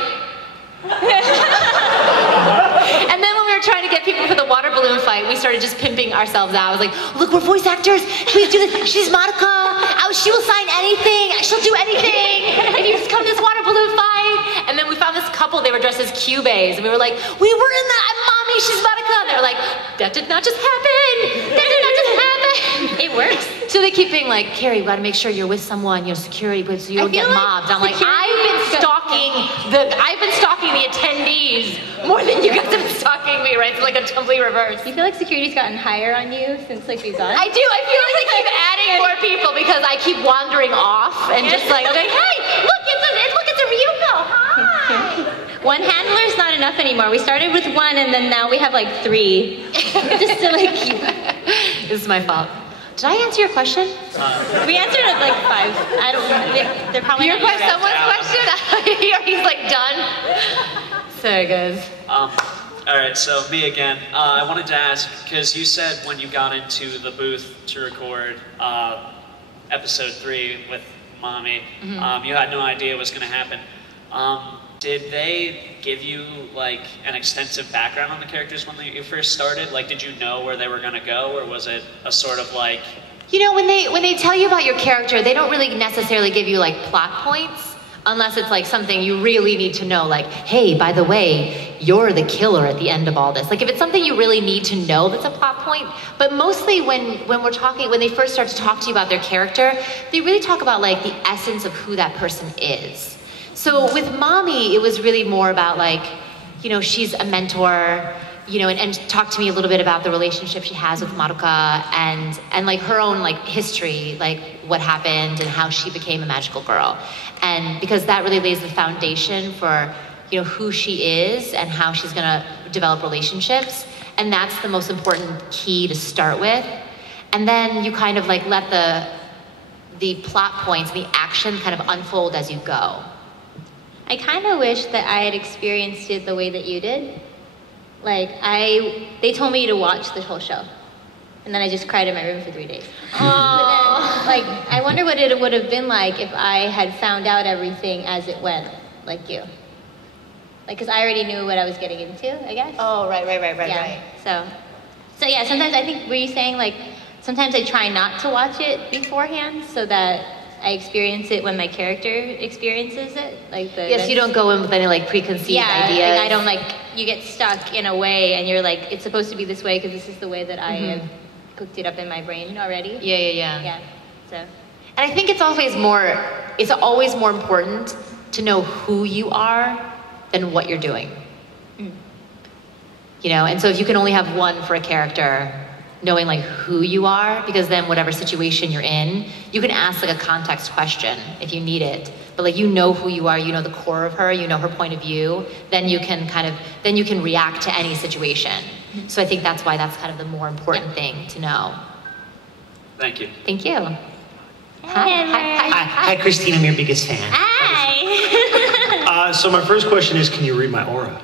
And then when we were trying to get people for the water balloon fight, we started just pimping ourselves out. I was like, look, we're voice actors. Please do this. She's Madoka. She will sign anything. She'll do anything. If you just come to this water balloon fight. And then we found this couple. They were dressed as Cubase. And we were like, we were in that. Mommy, she's Madoka. And they were like, that did not just happen. That did not just happen. It works. So they keep being like, Carrie, we got to make sure you're with someone, security, so you don't get mobbed. I'm like, I've been stalking the attendees more than you guys have been stalking me, right? It's like a complete reverse. Do you feel like security's gotten higher on you since like we've gone? I do. I feel like they keep adding more people because I keep wandering off and just like, hey, look, it's a Ryuko. Hi. One handler's not enough anymore. We started with 1 and then now we have like 3. Just to like keep. This is my fault. Did I answer your question? We answered it like 5. I don't know. They're probably your question. Someone's question. He's like done. Sorry, guys. All right, so me again. I wanted to ask, because you said when you got into the booth to record episode 3 with Mommy, you had no idea what was going to happen. Did they give you like an extensive background on the characters when you first started? Like, did you know where they were going to go, or was it a sort of like? You know, when they tell you about your character, they don't really necessarily give you like plot points, unless it's like something you really need to know, like, hey, by the way, you're the killer at the end of all this. Like if it's something you really need to know, that's a plot point. But mostly when they first start to talk to you about their character, they really talk about like the essence of who that person is. So with Mommy, it was really more about like, she's a mentor, and talk to me a little bit about the relationship she has with Madoka and like her own like history, like what happened and how she became a magical girl. And because that really lays the foundation for, who she is and how she's gonna develop relationships. And that's the most important key to start with. And then you kind of like let the plot points, the action kind of unfold as you go. I kind of wish that I had experienced it the way that you did. Like, they told me to watch the whole show. And then I just cried in my room for 3 days. But then, like, I wonder what it would have been like if I had found out everything as it went, like you. Like, because I already knew what I was getting into, I guess. Oh, right. Yeah. So yeah, sometimes I think, were you saying, like, sometimes I try not to watch it beforehand so that I experience it when my character experiences it, like yes, you don't go in with any like preconceived ideas. Like I don't you get stuck in a way, and you're like, it's supposed to be this way because this is the way that I have cooked it up in my brain already. Yeah. So, and I think it's always more important to know who you are than what you're doing. And so if you can only have one for a character, knowing like who you are, because then whatever situation you're in, you can ask like a context question if you need it. But like you know who you are, you know the core of her, you know her point of view, then you can react to any situation. So I think that's why that's kind of the more important thing to know. Thank you. Thank you. Hi, Christine. I'm your biggest fan. Hi. So my first question is, can you read my aura?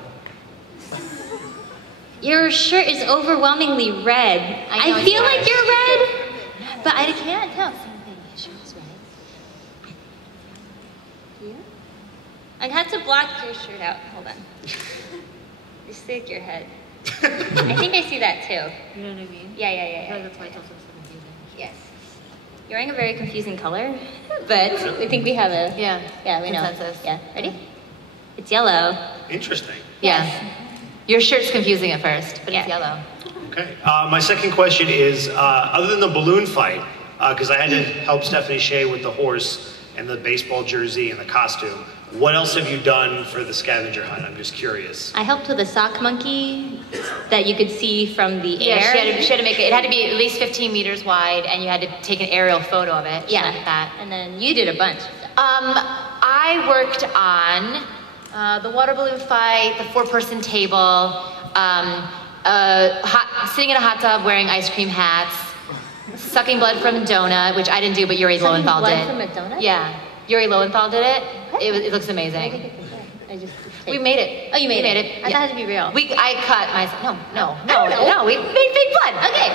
Your shirt is overwhelmingly red. I feel like you're red, but I can't tell. Your shirt's red. You? I'd have to block your shirt out. Hold on. You stick your head. I think I see that too. You know what I mean? Yeah. That's why it's also so confusing. Yes. You're wearing a very confusing color, but I think we have a we know. Consensus. Yeah. Ready? It's yellow. Interesting. Yes. Your shirt's confusing at first, but it's yellow. Okay. My second question is, other than the balloon fight, because I had to help Stephanie Shea with the horse and the baseball jersey and the costume, what else have you done for the scavenger hunt? I'm just curious. I helped with a sock monkey that you could see from the air. She had to make it. It had to be at least 15 meters wide, and you had to take an aerial photo of it. Yeah. Like that. And then you did a bunch. I worked on the water balloon fight, the 4-person table, sitting in a hot tub wearing ice cream hats, sucking blood from a donut, which I didn't do, but Yuri Lowenthal did. Sucking blood from a donut? Yeah, Yuri Lowenthal did it. It looks amazing. We made it. Oh, you made it. it. I thought it had to be real. I cut myself. No. We made fake blood. Okay.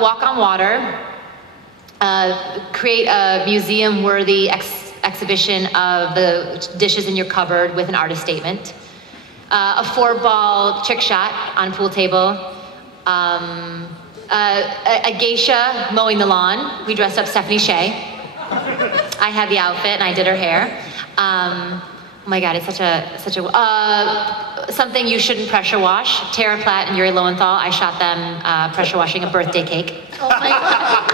Walk on water. Create a museum-worthy exhibition of the dishes in your cupboard with an artist statement. A 4-ball trick shot on a pool table. A geisha mowing the lawn. We dressed up Stephanie Shea. I had the outfit and I did her hair. Oh my God, it's such a something you shouldn't pressure wash. Tara Platt and Yuri Lowenthal, I shot them pressure washing a birthday cake. Oh my God.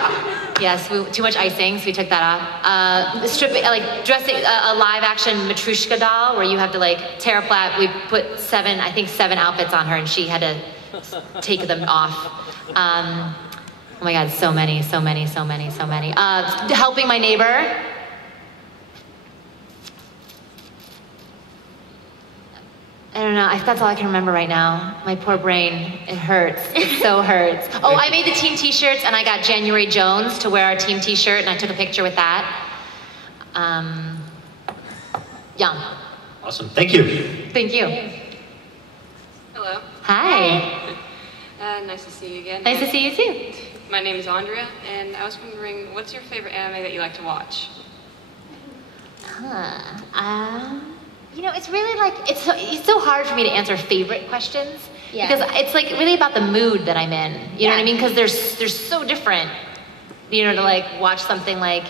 Yes, too much icing, so we took that off. Dressing a live action Matryoshka doll where you have to Tara Platt, we put 7 outfits on her and she had to take them off. Oh my God, so many. Helping my neighbor. I don't know, that's all I can remember right now. My poor brain, it hurts. It so hurts. Oh, I made the team t-shirts and I got January Jones to wear our team t-shirt and I took a picture with that. Yeah. Awesome, thank you. Thank you. Hello. Hi. Nice to see you again. Nice to see you too. My name is Andrea, and I was wondering, what's your favorite anime that you like to watch? It's really it's so hard for me to answer favorite questions. Yeah. Because it's really about the mood that I'm in. You know what I mean? Because they're so different. To watch something fun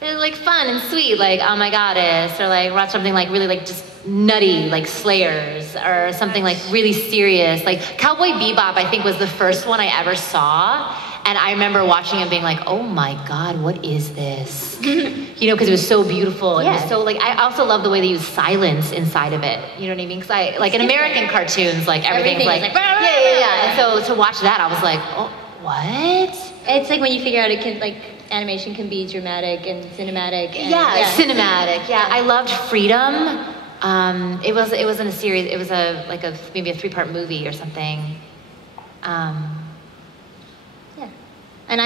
and sweet, Oh My Goddess, or watch something really just nutty, Slayers, or something really serious. Cowboy Bebop, I think, was the first one I ever saw. And I remember watching it being oh my God, what is this? Because it was so beautiful. And it was so I also love the way they use silence inside of it. You know what I mean? Because in American cartoons, everything's yeah. And so to watch that, I was oh, what? It's when you figure out it can animation can be dramatic and cinematic. And, cinematic. Yeah, I loved Freedom. It was in a series. It was maybe a 3-part movie or something. And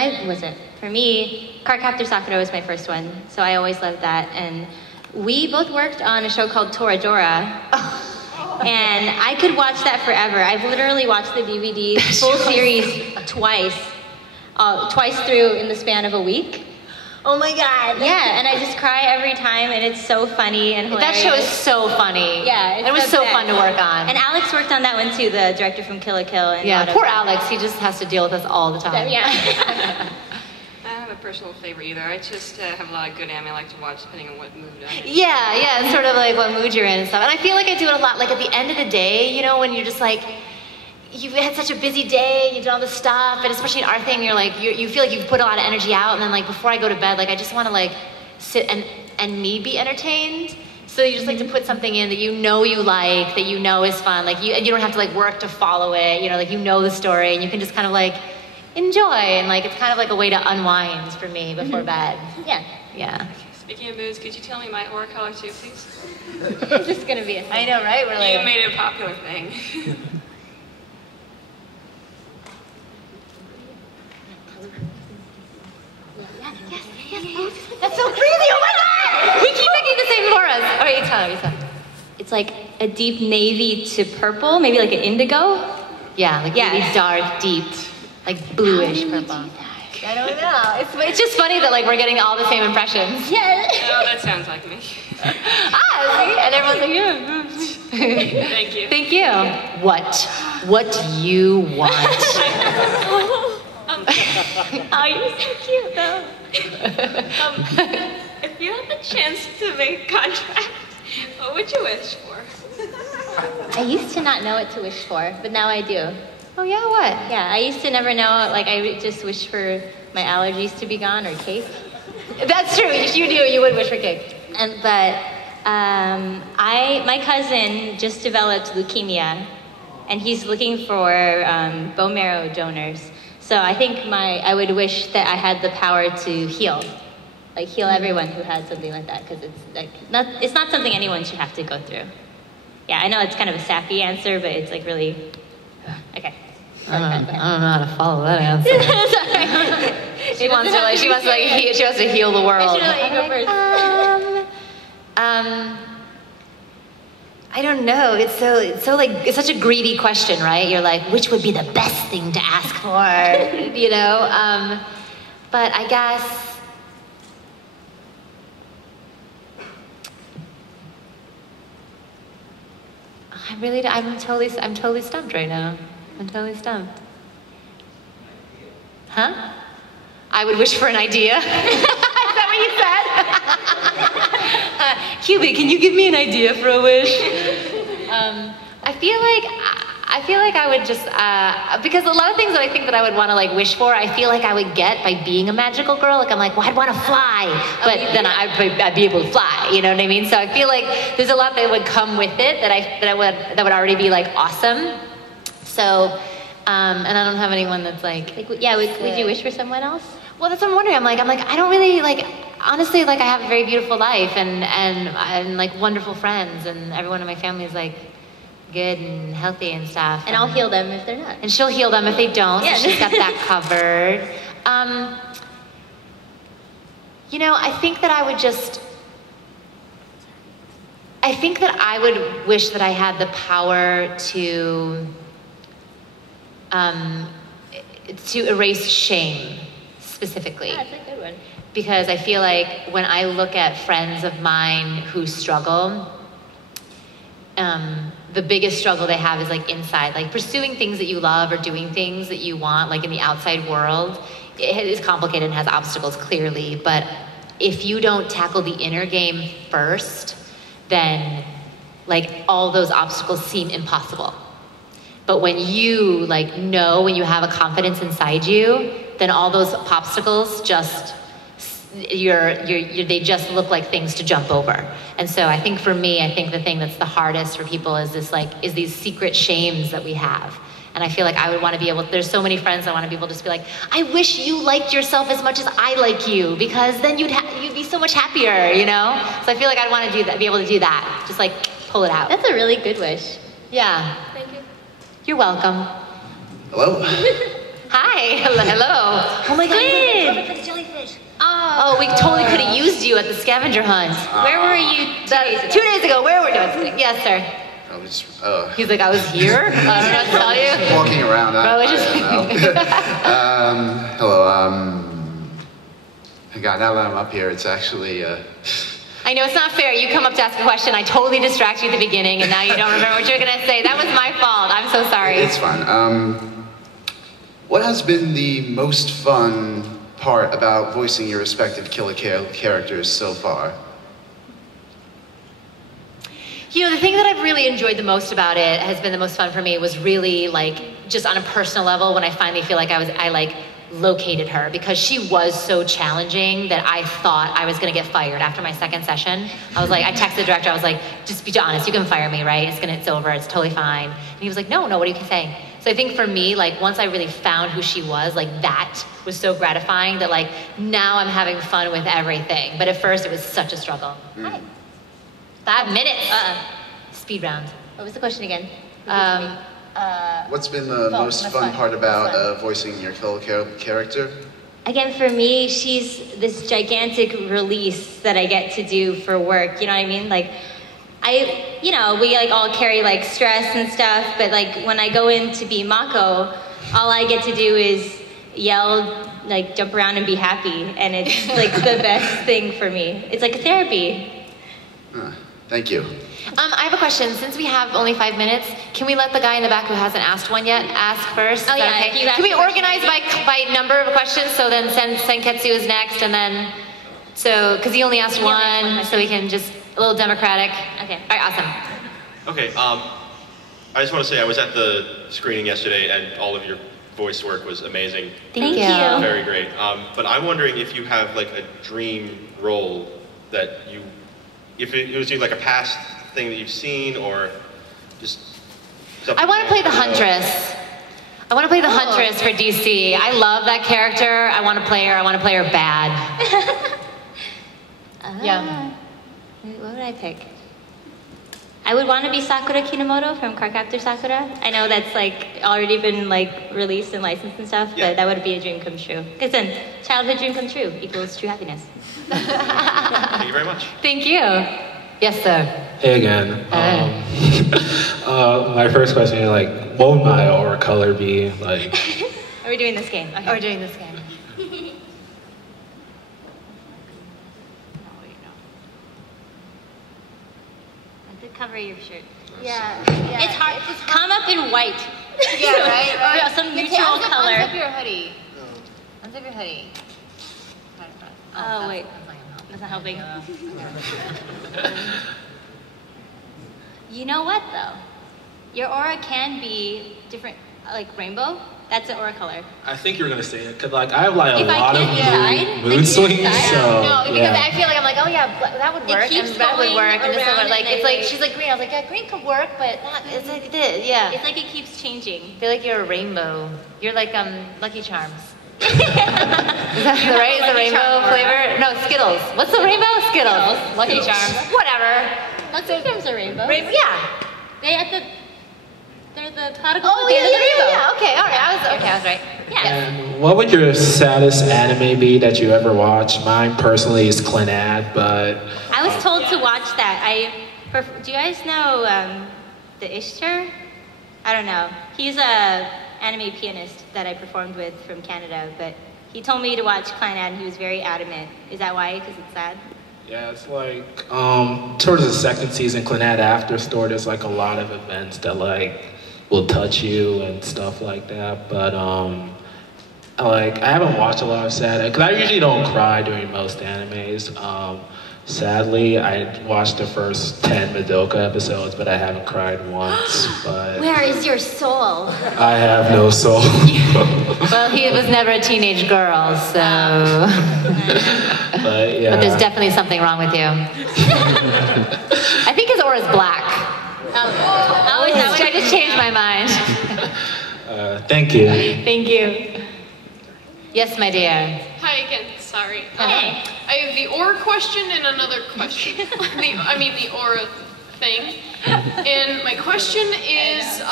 for me, Cardcaptor Sakura was my first one, so I always loved that. And we both worked on a show called Toradora, and I could watch that forever. I've literally watched the DVD full series twice through in the span of a week. Oh my God. Yeah, and I just cry every time, and it's so funny and hilarious. That show is so funny. Yeah, it was so fun to work on. And Alex worked on that one too, the director from Kill la Kill. And poor Alex, he just has to deal with us all the time. Yeah. I don't have a personal favorite either. I just have a lot of good anime I like to watch depending on what mood I'm in. Yeah, it's sort of what mood you're in and stuff. And I feel I do it a lot, at the end of the day, when you're just you've had such a busy day, you've done all this stuff, and especially in our thing, you're you feel you've put a lot of energy out, and then before I go to bed, I just want to sit and me be entertained. So you just like to put something in that you know you like, that you know is fun, like and you don't have to like work to follow it, you know, like you know the story and you can just kind of like enjoy, and like it's kind of like a way to unwind for me before bed. Yeah. Yeah. Speaking of moods, could you tell me my aura color too, please? Is this gonna be a thing? I know, right? We're like, You made it a popular thing. That's so crazy! Oh my god! We keep making the same auras. All right, you tell her. It's like a deep navy to purple, maybe like an indigo. Yeah, like really dark, deep, like bluish purple. I don't know. It's just funny that like we're getting all the same impressions. Yeah. Oh, that sounds like me. See? And everyone's like, yeah. Thank you. Thank you. What do you want? Oh, you're so cute though. If you had the chance to make a contract, what would you wish for? I used to not know what to wish for, but now I do. Oh yeah, what? Yeah, I used to never know, like I would just wish for my allergies to be gone or cake. That's true, you do, you would wish for cake. But my cousin just developed leukemia, and he's looking for bone marrow donors. So I think I would wish that I had the power to heal, like heal everyone who had something like that, because it's not something anyone should have to go through. Yeah, I know it's kind of a sappy answer, but it's like really, okay. I don't know how to follow that answer. She wants to heal the world. I should have let you go first. I don't know. It's such a greedy question, right? You're like, which would be the best thing to ask for, you know? But I guess I'm totally stumped right now. I'm totally stumped. Huh? I would wish for an idea. Is that what you said? Hubie, can you give me an idea for a wish? I feel like I would just, because a lot of things that I think that I would want to like wish for, I feel like I would get by being a magical girl. Like I'm like, well, I'd want to fly, but then I'd be able to fly. You know what I mean? So I feel like there's a lot that would come with it that would already be like awesome. So, and I don't have anyone that's like yeah, would you wish for someone else? Well, that's what I'm wondering. I'm like, I don't really like, honestly, like I have a very beautiful life and like wonderful friends, and everyone in my family is like good and healthy and stuff. And I'll heal them if they're not. And she'll heal them if they don't. Yeah. So she's got that covered. You know, I think that I would wish that I had the power to erase shame, specifically. Yeah, that's a good one. Because I feel like when I look at friends of mine who struggle, the biggest struggle they have is like inside, like pursuing things that you love or doing things that you want, like in the outside world. It is complicated and has obstacles clearly, but if you don't tackle the inner game first, then like all those obstacles seem impossible. But when you like know, when you have a confidence inside you, then all those obstacles just, they just look like things to jump over. And so I think for me, I think the thing that's the hardest for people is these secret shames that we have. And I feel like I would want to be able, there's so many friends I want to be able to just be like, I wish you liked yourself as much as I like you, because then you'd be so much happier, you know? So I feel like I'd want to do that, be able to do that. Just like pull it out. That's a really good wish. Yeah. Thank you. You're welcome. Hello. Hi. Hello. Oh my God. Good. Jellyfish. Oh, we totally could have used you at the scavenger hunt. Where were you 2 days ago? Where were you? Yes, sir. I was, He's like, I was here? I don't know what to tell you. walking around. I don't know. Hello. God, now that I'm up here, it's actually. I know it's not fair. You come up to ask a question, I totally distract you at the beginning, and now you don't remember what you're going to say. That was my fault. I'm so sorry. It's fine. What has been the most fun part about voicing your respective Kill la Kill characters so far? You know, the thing that I've really enjoyed the most about it, has been the most fun for me, was really like, just on a personal level, when I finally feel like I located her because she was so challenging that I thought I was gonna get fired after my second session. I was like, I texted the director, I was like, just be honest, you can fire me, right? It's over, it's totally fine. And he was like, no, what are you saying? So I think for me, like once I really found who she was, like that was so gratifying that like now I'm having fun with everything. But at first it was such a struggle. Hi. 5 minutes. Speed round. What was the question again? What's been the most fun part about voicing your Kill la Kill character? Again, for me, she's this gigantic release that I get to do for work. You know what I mean? Like, we like all carry like stress and stuff, but like when I go in to be Mako, all I get to do is yell, like jump around and be happy, and it's like the best thing for me. It's like a therapy. Thank you. I have a question. Since we have only 5 minutes, can we let the guy in the back who hasn't asked one yet ask first? Oh Is that yeah. okay? Can we organize by number of questions? So then Senketsu is next, and then because he only asked one, so we can just a little democratic. Okay. All right. Awesome. Okay. I just want to say I was at the screening yesterday, and all of your voice work was amazing. Thank you. Very great. But I'm wondering if you have like a dream role that if it was like a past thing that you've seen, or just something. I want to play the Huntress. I want to play the Huntress for DC. I love that character. I want to play her. I want to play her bad. Yeah. What would I pick? I would want to be Sakura Kinomoto from Cardcaptor Sakura. I know that's like already been like released and licensed and stuff, but that would be a dream come true. Because then childhood dream come true equals true happiness. Thank you very much. Thank you. Yes, sir. Hey again. My first question is like, what would my aura color be? Like, Are we doing this game? Okay. We're doing this game. Cover your shirt. Yeah. It's hard. Come up in white. Yeah, right? Or some neutral color. Unzip your hoodie. Unzip your hoodie. Oh, wait. That's not helping. You know what, though? Your aura can be different, like rainbow. That's an aura color. I think you're gonna say it because like I have like a If I lot of can't decide, mood swings. So No, because yeah. I feel like I'm like, oh yeah, that would work, keeps and red would going work, and this would work. around Like and it's then, like she's like green. I was like, yeah, green could work, but not. It's like this, yeah. It's like it keeps changing. I feel like you're a rainbow. You're like Lucky Charms. Is that right? Is the rainbow flavor? No, Skittles. What's the rainbow? Skittles. Lucky Charms. Whatever. Lucky Charms are rainbow. Yeah. They're the particles Oh at the end of the rainbow. yeah. Okay, all right. I was right. And what would your saddest anime be that you ever watched? Mine personally is Clannad, but I was told to watch that. Do you guys know the Ishtar? I don't know. He's a anime pianist that I performed with from Canada, but he told me to watch Clannad and he was very adamant. Is that why? Because it's sad? yeah, it's like towards the second season, Clannad After Store, there's like a lot of events that like will touch you and stuff like that. But I haven't watched a lot of sad because I usually don't cry during most animes. Sadly, I watched the first 10 Madoka episodes, but I haven't cried once. But Where is your soul? I have no soul. Well, he was never a teenage girl, so. But yeah. But there's definitely something wrong with you. I think his aura's black. I just changed my mind. Thank you. Thank you. Yes, my dear. Hi again, sorry. Hey. I have the aura question and another question. the aura thing. And my question is,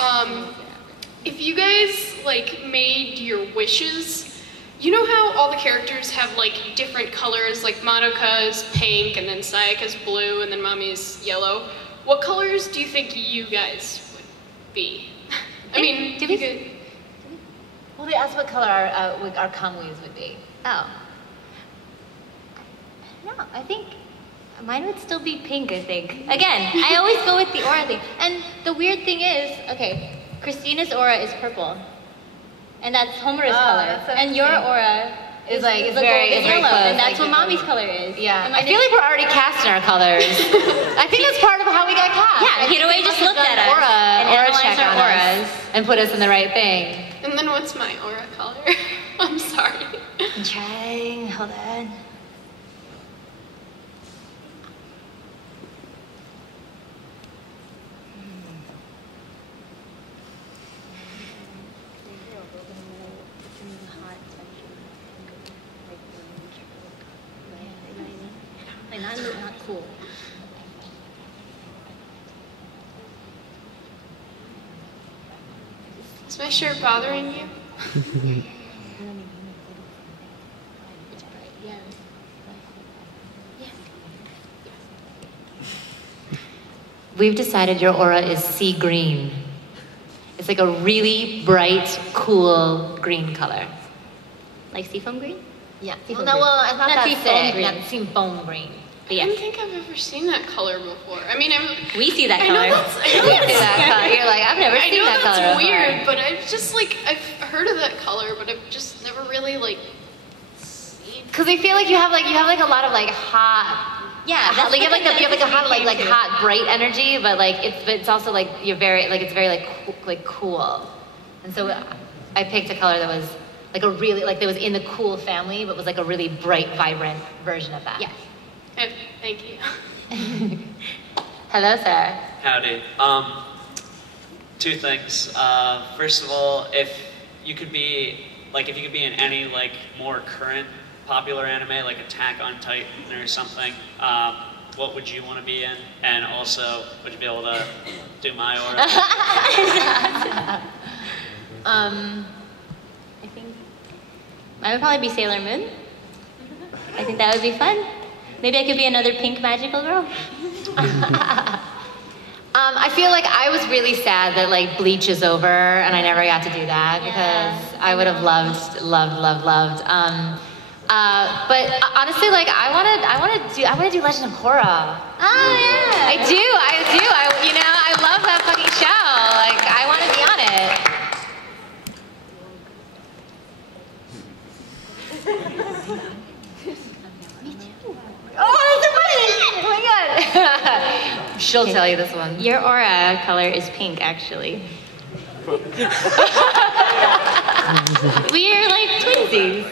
if you guys like made your wishes, you know how all the characters have like different colors, like Madoka's pink, and then Sayaka's blue, and then Mami's yellow. What colors do you think you guys would be? Well, they asked what color our Kamuis would be. Oh. No, I think mine would still be pink, I think. Again, I always go with the aura thing. And the weird thing is, okay, Christina's aura is purple. And that's Homura's color. And your aura is like it's the very, golden it's very yellow. close, And that's like what Mommy's color is. Yeah. And I feel like we're already casting our colors. I think that's part of how we got cast. Yeah, Hideaway just looked at us and aura analyzed check our on auras. us and put us in the right thing. And then what's my aura color? I'm sorry. I'm trying. Hold on. Like not cool. Is my shirt bothering you? We've decided your aura is sea green. It's like a really bright, cool green color. Like seafoam green? Yeah. Seafoam Well, green. well, it's not that seafoam thick, green. not seafoam green. I don't think I've ever seen that color before. I mean, we see that I know color. that's, I know We that's, see that color. You're like, I've never I seen know that color that's before. weird, but I've just like I've heard of that color, but I've just never really like. Because I feel like you have like a lot of like hot. Yeah, hot, like you have like a hot came like to. hot bright energy, but like it's also like you're very like it's very like cool, and so I picked a color that was like a really like that was in the cool family, but was like a really bright, vibrant version of that. Yes. Thank you. Hello, sir. Howdy. Two things. First of all, if you could be in any like more current popular anime, like Attack on Titan or something, what would you want to be in? And also, would you be able to do my aura? I think I would probably be Sailor Moon. I think that would be fun. Maybe I could be another pink magical girl. I feel like I was really sad that like Bleach is over and I never got to do that because I would have loved. But honestly, like I want to do Legend of Korra. Oh yeah. I do. I love that fucking show. Like I want to be on it. Oh, that's so funny! Oh my god. She'll tell you this one. Your aura color is pink, actually. We're like twinsies.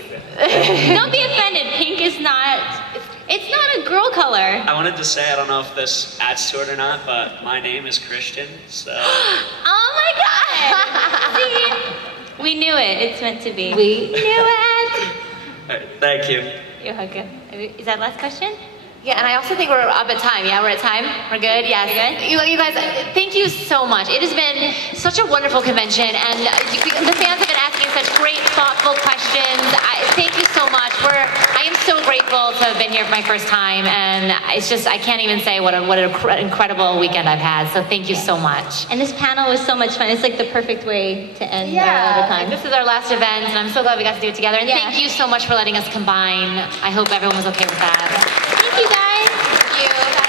Don't be offended. Pink is not. It's not a girl color. I wanted to say, I don't know if this adds to it or not, but my name is Christian, so. Oh my god! See, we knew it. It's meant to be. We knew it. All right, thank you. You're welcome. Is that last question? Yeah, and I also think we're up at time. Yeah, we're at time. We're good. Yes. You're good? You guys, thank you so much. It has been such a wonderful convention, and the fans have been asking such great, thoughtful questions. Thank you so much. I am so grateful to have been here for my first time, and it's just I can't even say what an incredible weekend I've had. So thank you so much. And this panel was so much fun. It's like the perfect way to end our time. This is our last event, and I'm so glad we got to do it together. And thank you so much for letting us combine. I hope everyone was okay with that. Thank you, guys. Thank you.